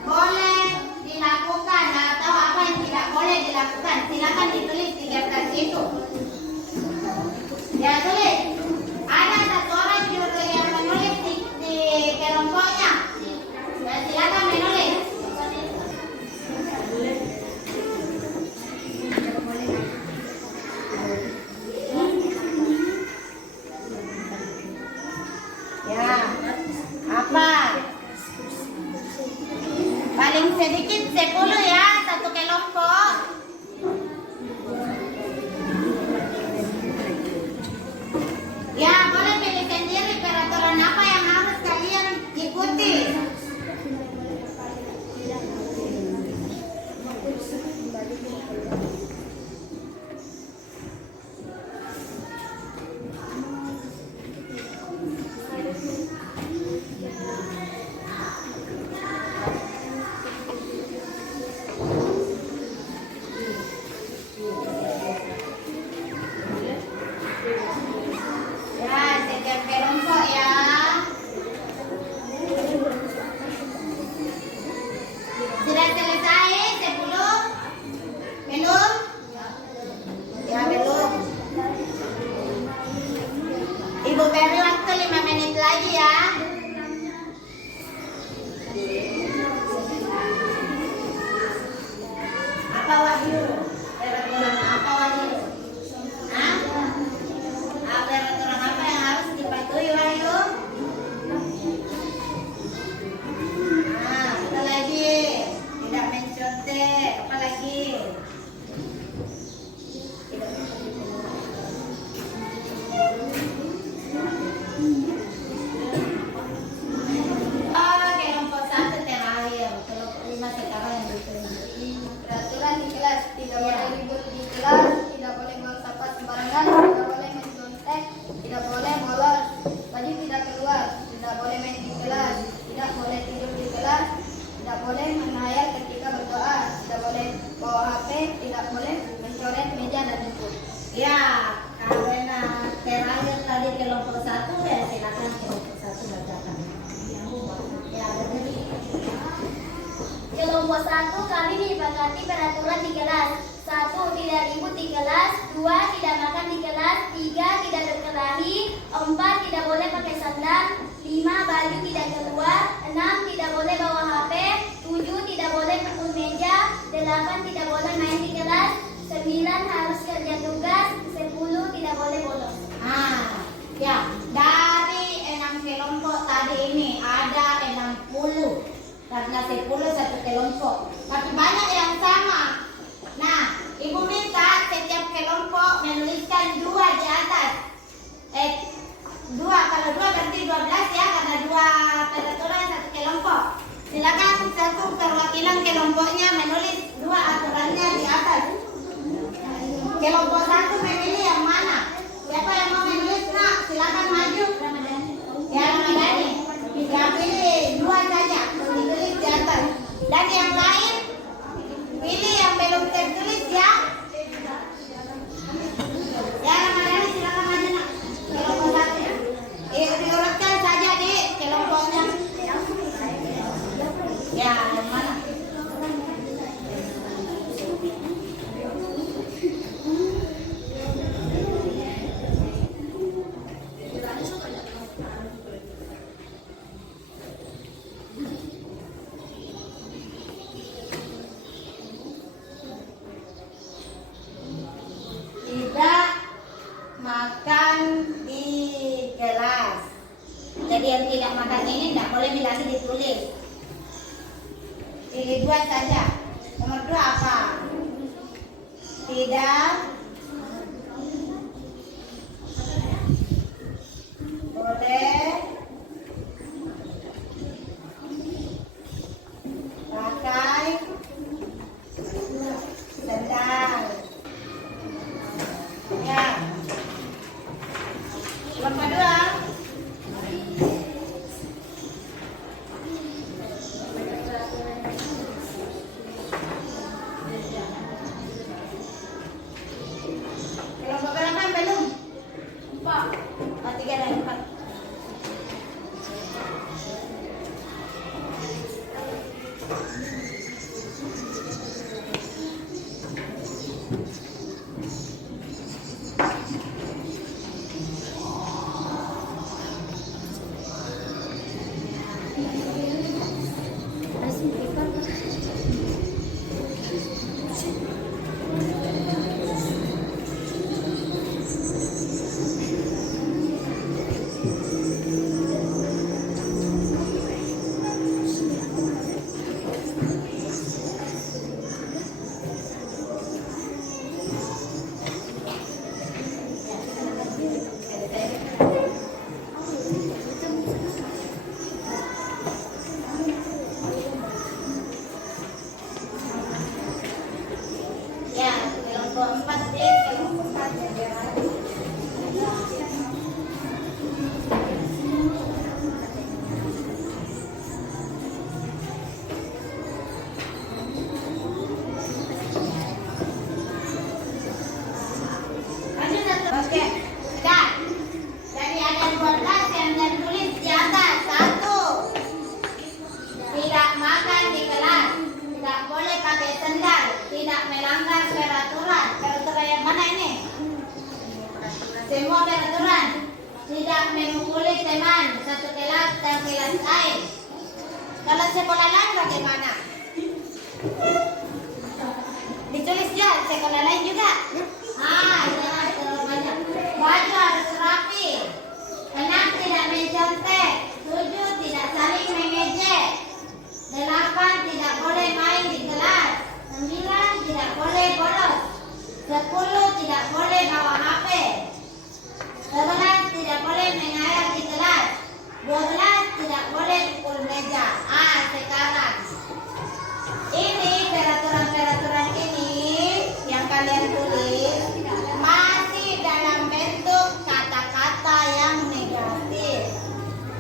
boleh dilakukan atau apa yang tidak boleh dilakukan. Silakan ditulis di kertas itu. Ya, tulis. Ada satu orang juru yang menulis di kelompoknya. Ya, silakan menulis. Ya, apa? Paling sedikit 10 ya, satu kelompok. Ya, boleh pilih sendiri peraturan apa yang harus kalian ikuti. Ya, setiap kelompok ya. Sudah selesai 10? Belum? Ya, belum. Ibu beri waktu 5 menit lagi ya. Apa Wahyu? Peraturan apa Wahyu? Hah? Peraturan apa yang harus dipatuhi Wahyu? Apa lagi? Tidak mencontek. Apa lagi? Kelompok 1 terakhir. Kelompok 5 sekarang yang ditunjuk. Peraturan di kelas, tidak boleh ribut di kelas, tidak boleh buang sampah sembarangan, tidak boleh mencontek, tidak boleh bolos, baju tidak keluar, tidak boleh main di kelas, tidak boleh tidur di kelas, tidak boleh menghayal ketika berdoa, tidak boleh bawa HP, tidak boleh mencoret meja dan buku. Ya, karena terakhir tadi kelompok 1 ya silakan kelompok 1 bacakan. Ya, berdiri. Kelompok 1 kami menyepakati peraturan di kelas. 1. Tidak ribut di kelas. 2. Tidak makan di kelas. 3. Tidak berkelahi. 4. Tidak boleh pakai sandal. 5. Baju tidak keluar. 6. Tidak boleh bawa HP. 7. Tidak boleh pukul meja. 8. Tidak boleh main di kelas. 9. Harus kerja tugas. 10. Tidak boleh bolos. Ya, dari 6 kelompok tadi ini ada 60. Karena 10 satu kelompok. Tapi banyak yang sama. Nah, ibu minta setiap kelompok menuliskan 2 di atas. 2, kalau 2 berarti 12 ya, karena 2 peraturan satu kelompok. Silakan satu perwakilan kelompoknya menulis 2 aturannya di atas. Kelompok 1 memilih yang mana? Siapa yang mau menulis? Nak, silakan maju. Ya, Ramadhani. Ya, pilih 2 saja, ditulis di atas. Dan yang lain pilih yang belum tertulis ya. Ya, Ramadhani silakan maju nak. Kelompok 1. Diurutkan saja di kelompoknya. Ya, yang mana? Tidak makan di kelas. Jadi yang tidak makan ini tidak boleh lagi ditulis. Pilih 2 saja. Nomor 2 apa? Tidak boleh pakai sandal. Ya. Nomor 2. Kelompok berapa belum? 4. 3 dan 4. Semua peraturan tidak memukuli teman satu kelas dan kelas lain. Kalau sekolah lain bagaimana? Ditulis ya sekolah lain juga. Jangan terlalu banyak. Baju harus rapi. 6 tidak mencontek. 7 tidak saling mengejek. 8 tidak boleh main di kelas. 9 tidak boleh bolos. 10 tidak boleh bawa HP. 11 tidak boleh mengayal di kelas. 12 tidak boleh pukul meja. Sekarang ini peraturan-peraturan ini yang kalian tulis masih dalam bentuk kata-kata yang negatif.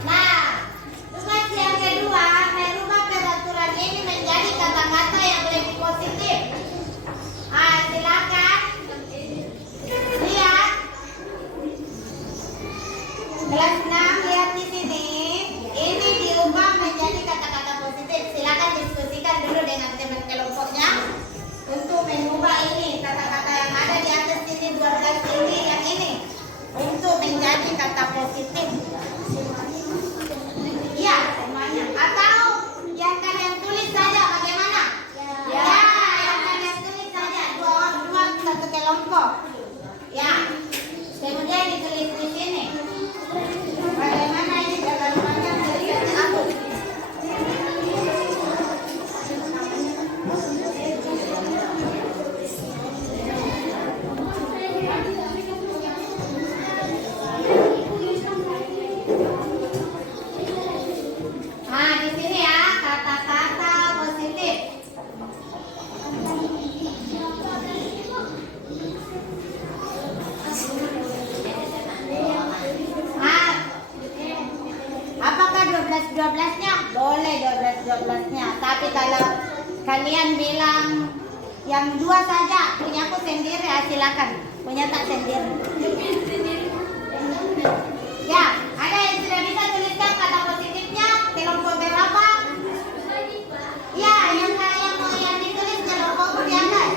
Nah, tugas yang kedua merubah peraturan ini menjadi kata-kata yang lebih positif. Silakan lihat kelas 6, lihat di sini. Ini diubah menjadi kata-kata positif. Silakan diskusikan dulu dengan teman kelompoknya untuk mengubah ini kata-kata yang ada di atas ini 12 ini yang ini untuk menjadi kata positif. Iya, semuanya. Atau yang kalian tulis saja bagaimana? Ya, yang kalian tulis saja dua satu kelompok. Ya. Kemudian ditulis di sini. Bagaimana ini dalam banyak tulisannya aku? Di sini ya kata-kata positif. Apakah 12-12-nya? Boleh 12-12-nya. Tapi kalau kalian bilang yang 2 saja, punyaku sendiri, silakan. Punya tak sendiri. Ya, ada yang sudah bisa tuliskan kata positifnya? Kelompok berapa? Ya, yang ditulis kelompok di atas.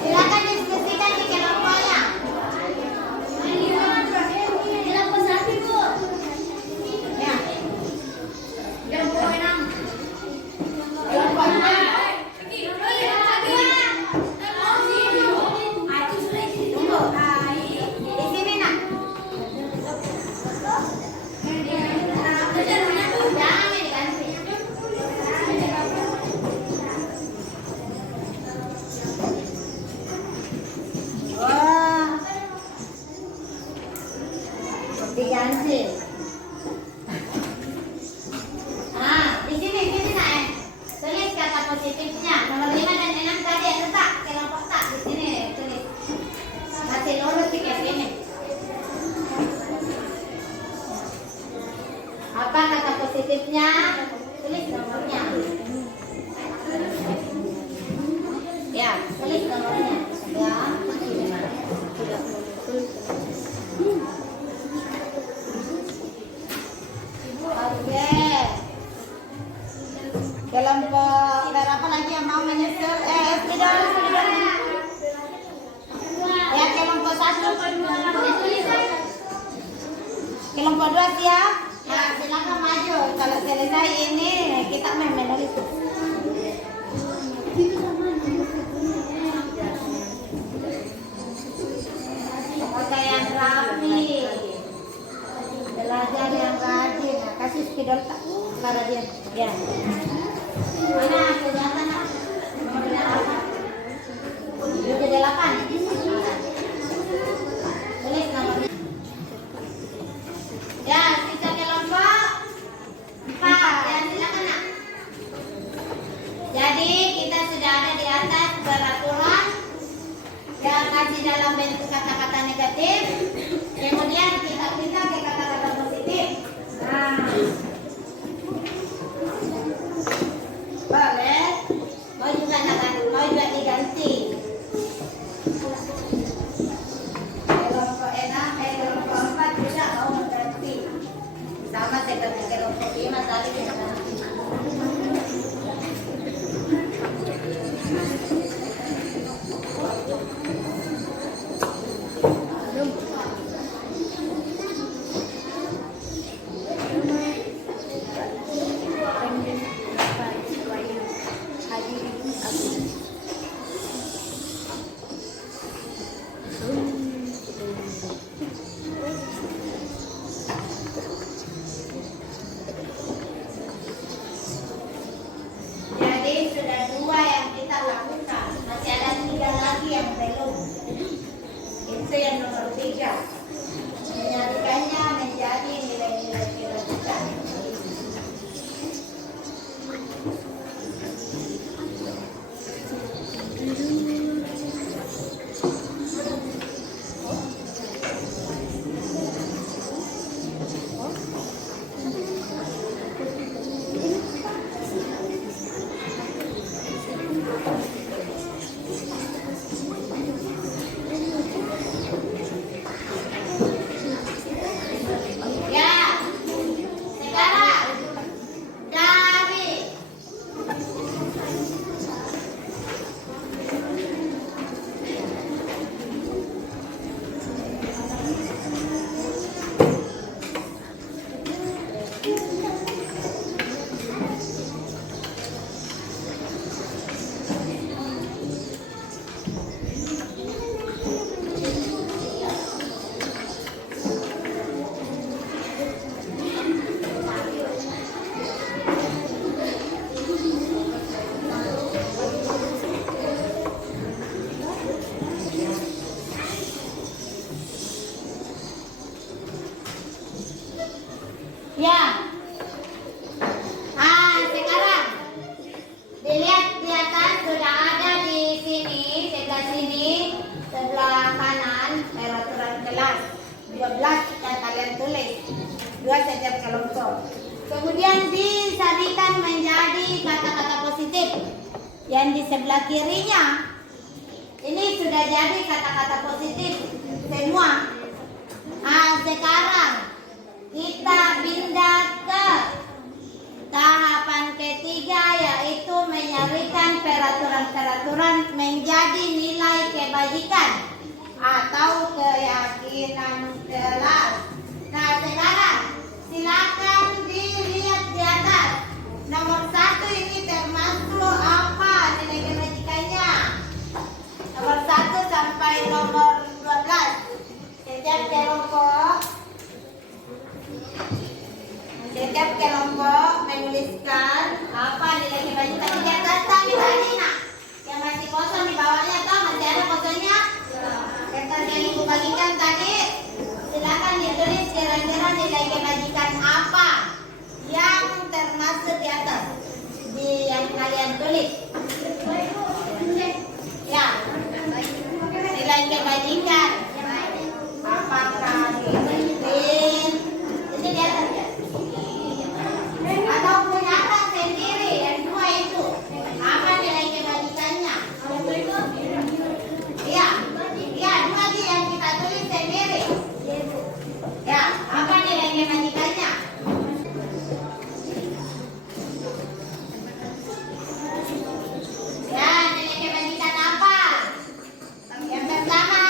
Silakan diskusikan di kelompoknya. Kelompok 1, Bu. Ya. Kelompok 6. Kelompok 6. Tunggu. Di sini nak. Jangan diganti. Wah. Diganti. Di sini nak. Tulis kata positifnya. Nomor 5 dan 6 tadi ada tak? Kelompok tak di sini tulis. Masih lulus di sini. Apa kata positifnya? Tulis nomornya. Ya, tulis nomornya. Ya. Oke. Kelompok berapa lagi yang mau menyusul? Sudah. Ya, kelompok 1. Kelompok 2 siap? Ya, silakan maju. Kalau selesai ini kita main menulis. Pakai yang rapi. Belajar yang rajin. Nah, kasih spidol tak pada dia. Ya. Mana kelihatan nak? Nomor 8. Nomor 8. Tulis nomornya. Ya, sisa kelompok 4. Ya, silakan nak. Jadi kita sudah ada di atas peraturan yang masih dalam bentuk kata-kata negatif. Kemudian kita pindah ke kata-kata positif. Boleh. Mau juga diganti. Kelompok 6, kelompok 4 juga mau ganti. Sama seperti kelompok 5 tadi kita ganti. Itu yang nomor 3. Menyatukannya menjadi nilai-nilai kebajikan. Ya, sekarang dari ya. Sekarang dilihat di atas sudah ada di sini, sebelah sini, sebelah kanan peraturan kelas 12 yang kalian tulis 2 setiap kelompok. Kemudian disadikan menjadi kata-kata positif yang di sebelah kirinya. Ini sudah jadi kata-kata positif semua. Sekarang kita pindah ke tahapan ketiga, yaitu menyarikan peraturan-peraturan menjadi nilai kebajikan atau keyakinan kelas. Nah, sekarang silakan dilihat di atas. Nomor 1 ini termasuk apa nilai kebajikannya? Nomor 1 sampai nomor 12. Setiap kelompok menuliskan apa nilai kebajikan di atas tapi tadi nak yang masih kosong di bawahnya atau masih ada kosongnya? Kertas yang ibu bagikan tadi silakan ditulis kira-kira nilai kebajikan apa yang termasuk di atas di yang kalian tulis. Ya, nilai kebajikan apakah dibikin itu di atas ya? Atau punya akal sendiri yang 2 itu apa nilai kebajikannya? Iya, iya 2 aja yang kita tulis sendiri. Ya, apa nilai kebajikannya? Ya, nilai kebajikan apa? Yang pertama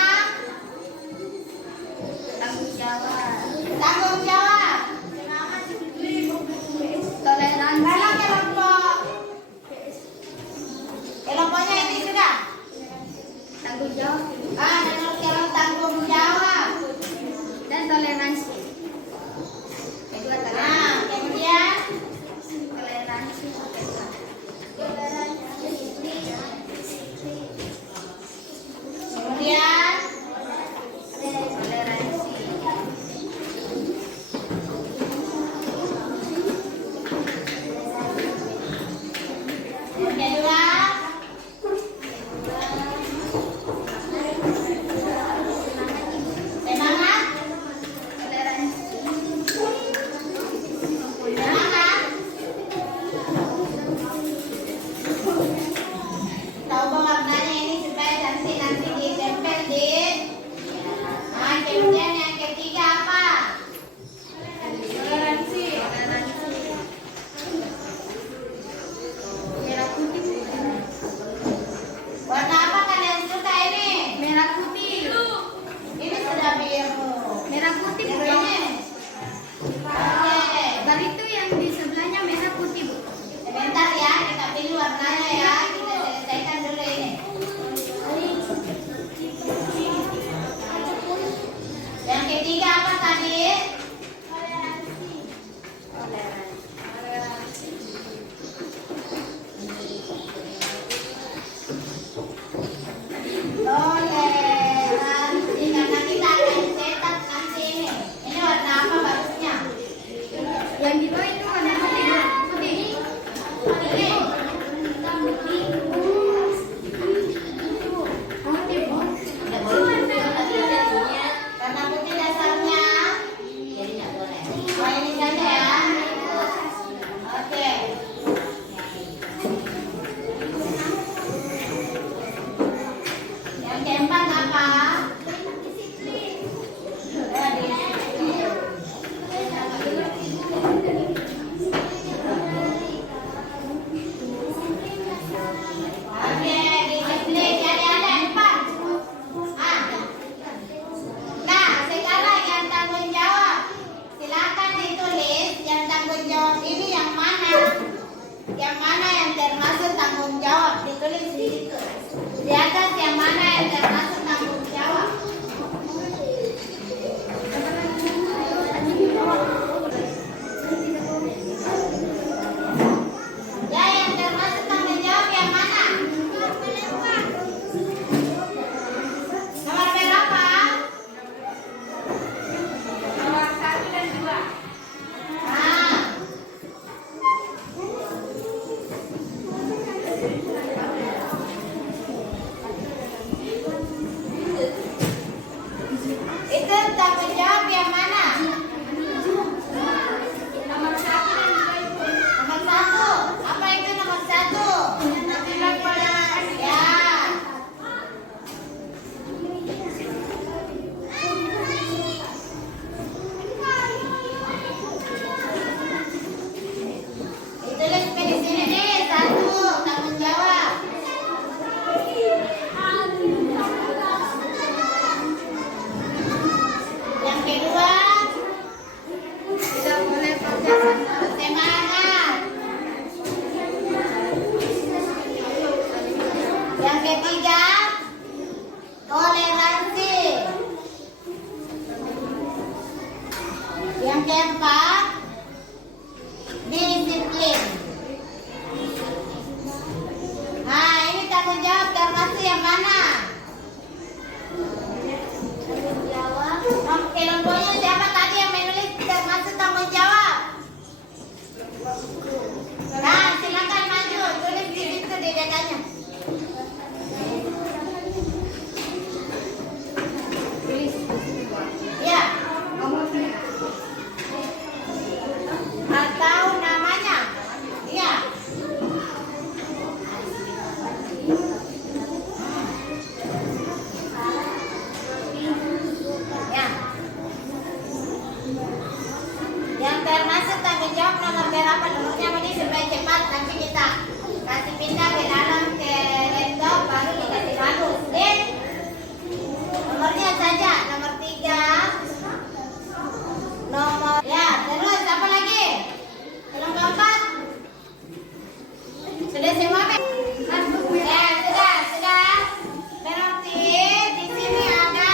yang mana yang termasuk tanggung jawab, ditulis di situ. Di atas yang mana yang termasuk tanggung jawab. Ya, yang termasuk tanggung jawab yang mana? Nomor berapa? Nomor 1 dan 2. Ah. Itu tanggung jawab yang mana? Nomor 1 dan 2 itu. Nomor 1. Apa itu nomor 1? Ya. Ditulis di sini nih, 1 tanggung jawab. Yang kedua, tidak boleh pakai semangat. Yang ketiga, toleransi. Yang keempat, disiplin. Nah, ini tanggung jawab termasuk yang mana? Kelompoknya siapa tadi yang menulis termasuk tanggung jawab? Nah, silakan maju, tulis di situ di datanya. Ya. Atau namanya? Iya. Ya. Yang termasuk tanggung jawab nomor berapa? Nomornya ini supaya cepat nanti kita kasih pindah ke dalam ke laptop baru dikasih bagus. Nomornya saja nomor 3. Nomor ya, terus apa lagi? Yang keempat. Sudah semua? Ya, sudah. Berarti di sini ada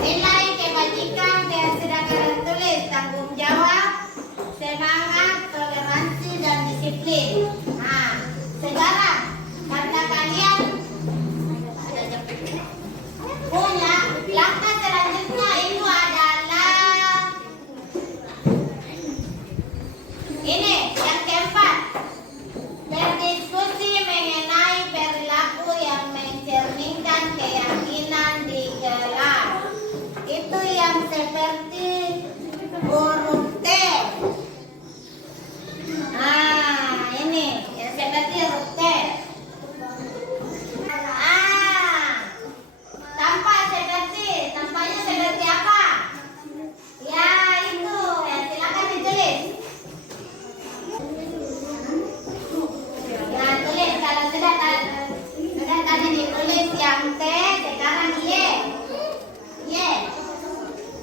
nilai kebajikan yang sudah kalian tulis, tanggung jawab, semangat, toleransi, dan disiplin. Nah, sekarang karena kalian punya langkah selanjutnya itu adalah ini yang keempat, berdiskusi mengenai perilaku yang mencerminkan keyakinan di kelas. Itu yang seperti huruf T. Nah, ini yang seperti huruf T. Tampaknya seperti apa? Ya, itu. Ya, silakan ditulis. Ya, tulis kalau sudah tadi ditulis yang T, sekarang Y. Y.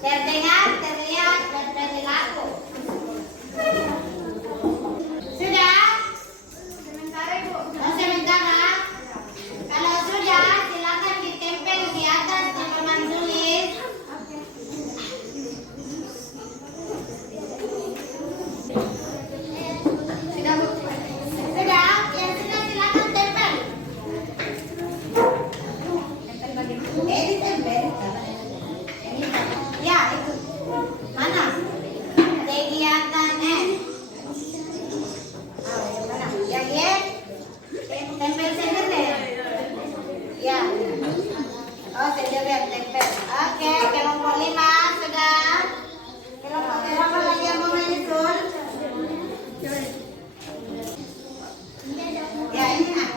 Terdengar, terlihat, berperilaku. Sudah? Sementara, Bu. Oh, sementara. Kalau sudah, silakan ditempel di atas di papan tulis. Sudah, Bu. Sudah? Yang sudah silakan tempel. Tempel bagaimana? Ditempel. Ya, itu. Mana? Kegiatan S. Oh, yang mana? Yang Y? Tempel sendiri. Ya. Oh, sendiri tempel. Oke, kelompok 5 sudah. Kelompok berapa lagi yang mau menyusul? Ya, ini nah.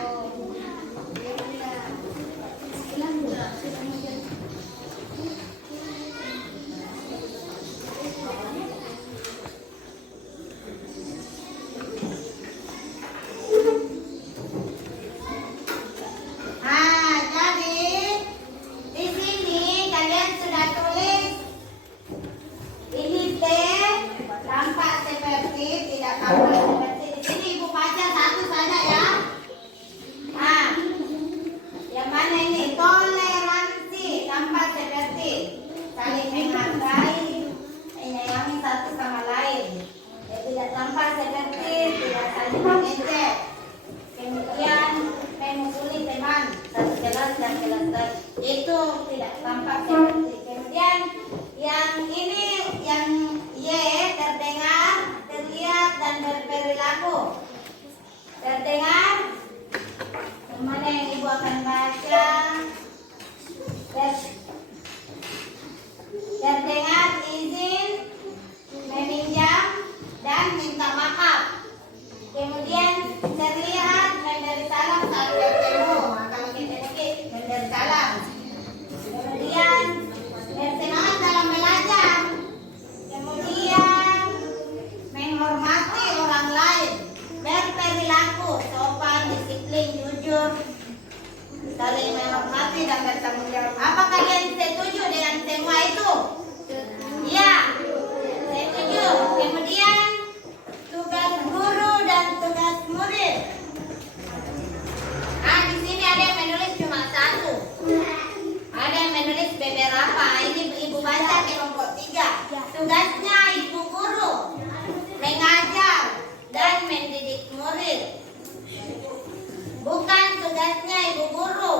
Jadi di sini kalian sudah tulis tidak tampak seperti. Kemudian yang ini yang Y terdengar, terlihat dan berperilaku. Terdengar, mana yang ibu akan baca? Terdengar izin, meminjam dan minta maaf. Kemudian terlihat memberi salam saat bertemu. Kalau kita memberi salam. Kemudian bersemangat dalam belajar. Kemudian menghormati orang lain, berperilaku sopan, disiplin, jujur, saling menghormati dan bertanggung jawab. Apa kalian setuju dengan semua itu? Ya, setuju. Kemudian tugas guru dan tugas murid. Nah, di sini ada yang menulis cuma satu. Ada yang menulis beberapa. Ini ibu baca kelompok 3. Tugasnya ibu guru mengajar dan mendidik murid. Bukan tugasnya ibu guru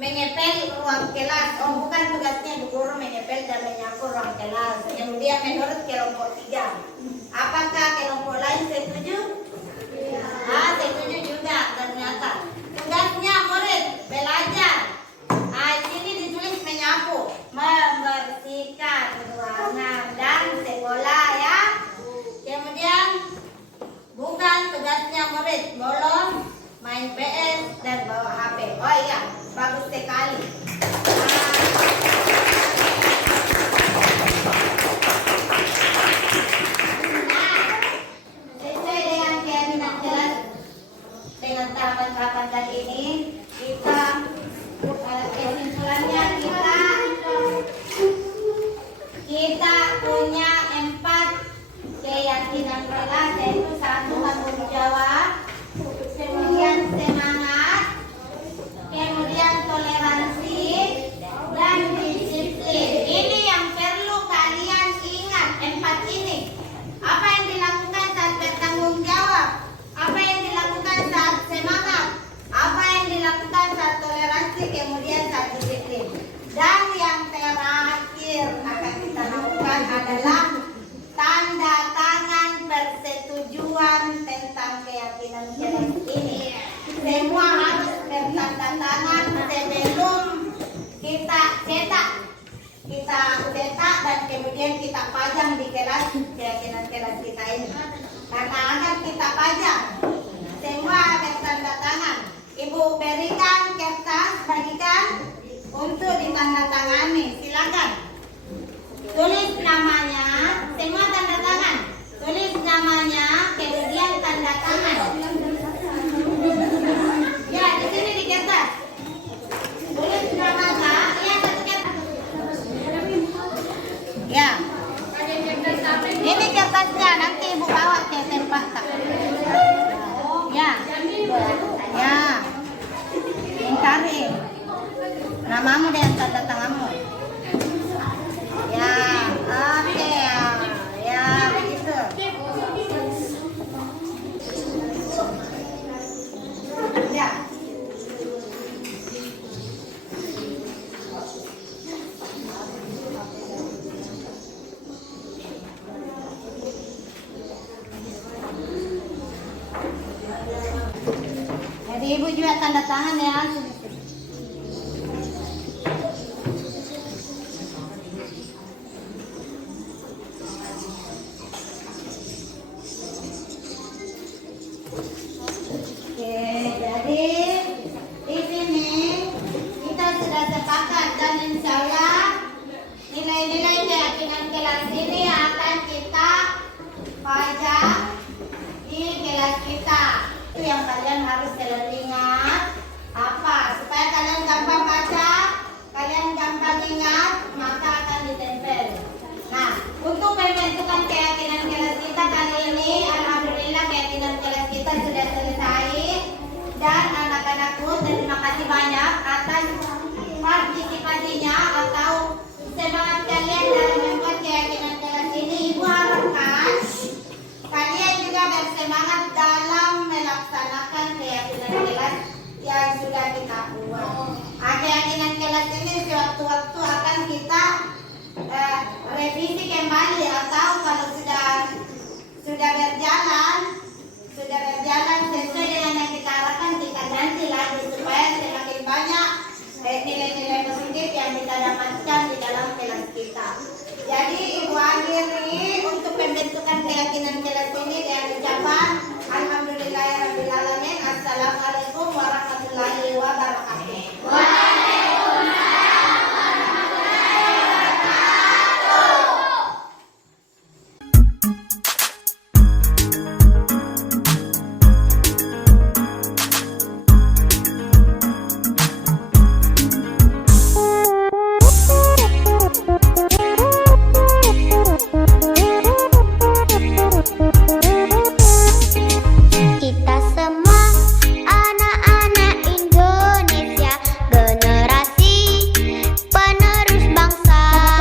mengepel ruang kelas. Oh, bukan tugasnya ibu guru mengepel dan menyapu ruang kelas. Kemudian menurut kelompok 3. Apakah kelompok lain setuju? Ah, setuju juga ternyata. Tugasnya murid belajar. Ah, di sini ditulis menyapu, membersihkan ruangan dan sekolah ya. Kemudian bukan tugasnya murid bolos, main PS dan bawa HP. Oh iya, bagus sekali. Sesuai dengan keyakinan jelas dengan tahapan-tahapan tadi ini, kita kesimpulannya kita punya 4 keyakinan jelas, yaitu 1 tanggung jawab, kemudian semangat, kemudian toleransi dan disiplin. Ini yang perlu kalian ingat, 4 ini. Apa yang dilakukan saat bertanggung jawab? Apa yang dilakukan saat semangat? Apa yang dilakukan saat toleransi? Kemudian saat disiplin. Dan yang terakhir akan kita lakukan adalah tanda tangan persetujuan tentang keyakinan jelas ini. Semua harus bertanda tangan sebelum kita cetak. Kita cetak dan kemudian kita pajang di kelas keyakinan kelas kita ini. Karena akan kita pajang, semua bertanda tangan. Ibu berikan kertas, bagikan untuk ditandatangani. Silakan. Tulis namanya, semua tanda tangan. Tulis namanya, kemudian tanda tangan. Ya, di sini di kertas. Tulis namanya, ya satu kertas. Ya. Ini kertasnya, nanti ibu bawa ke tempat. Ya. Ya. Ingkari. Namamu dan tanda tanganmu. Ya, oke ya. Ya, begitu. Ya. Jadi ibu juga tanda tangan ya. Keyakinan kelas ini kalau sudah berjalan sesuai dengan yang kita harapkan, kita ganti lagi supaya semakin banyak nilai-nilai positif yang kita dapatkan di dalam kelas kita. Jadi Ibu akhiri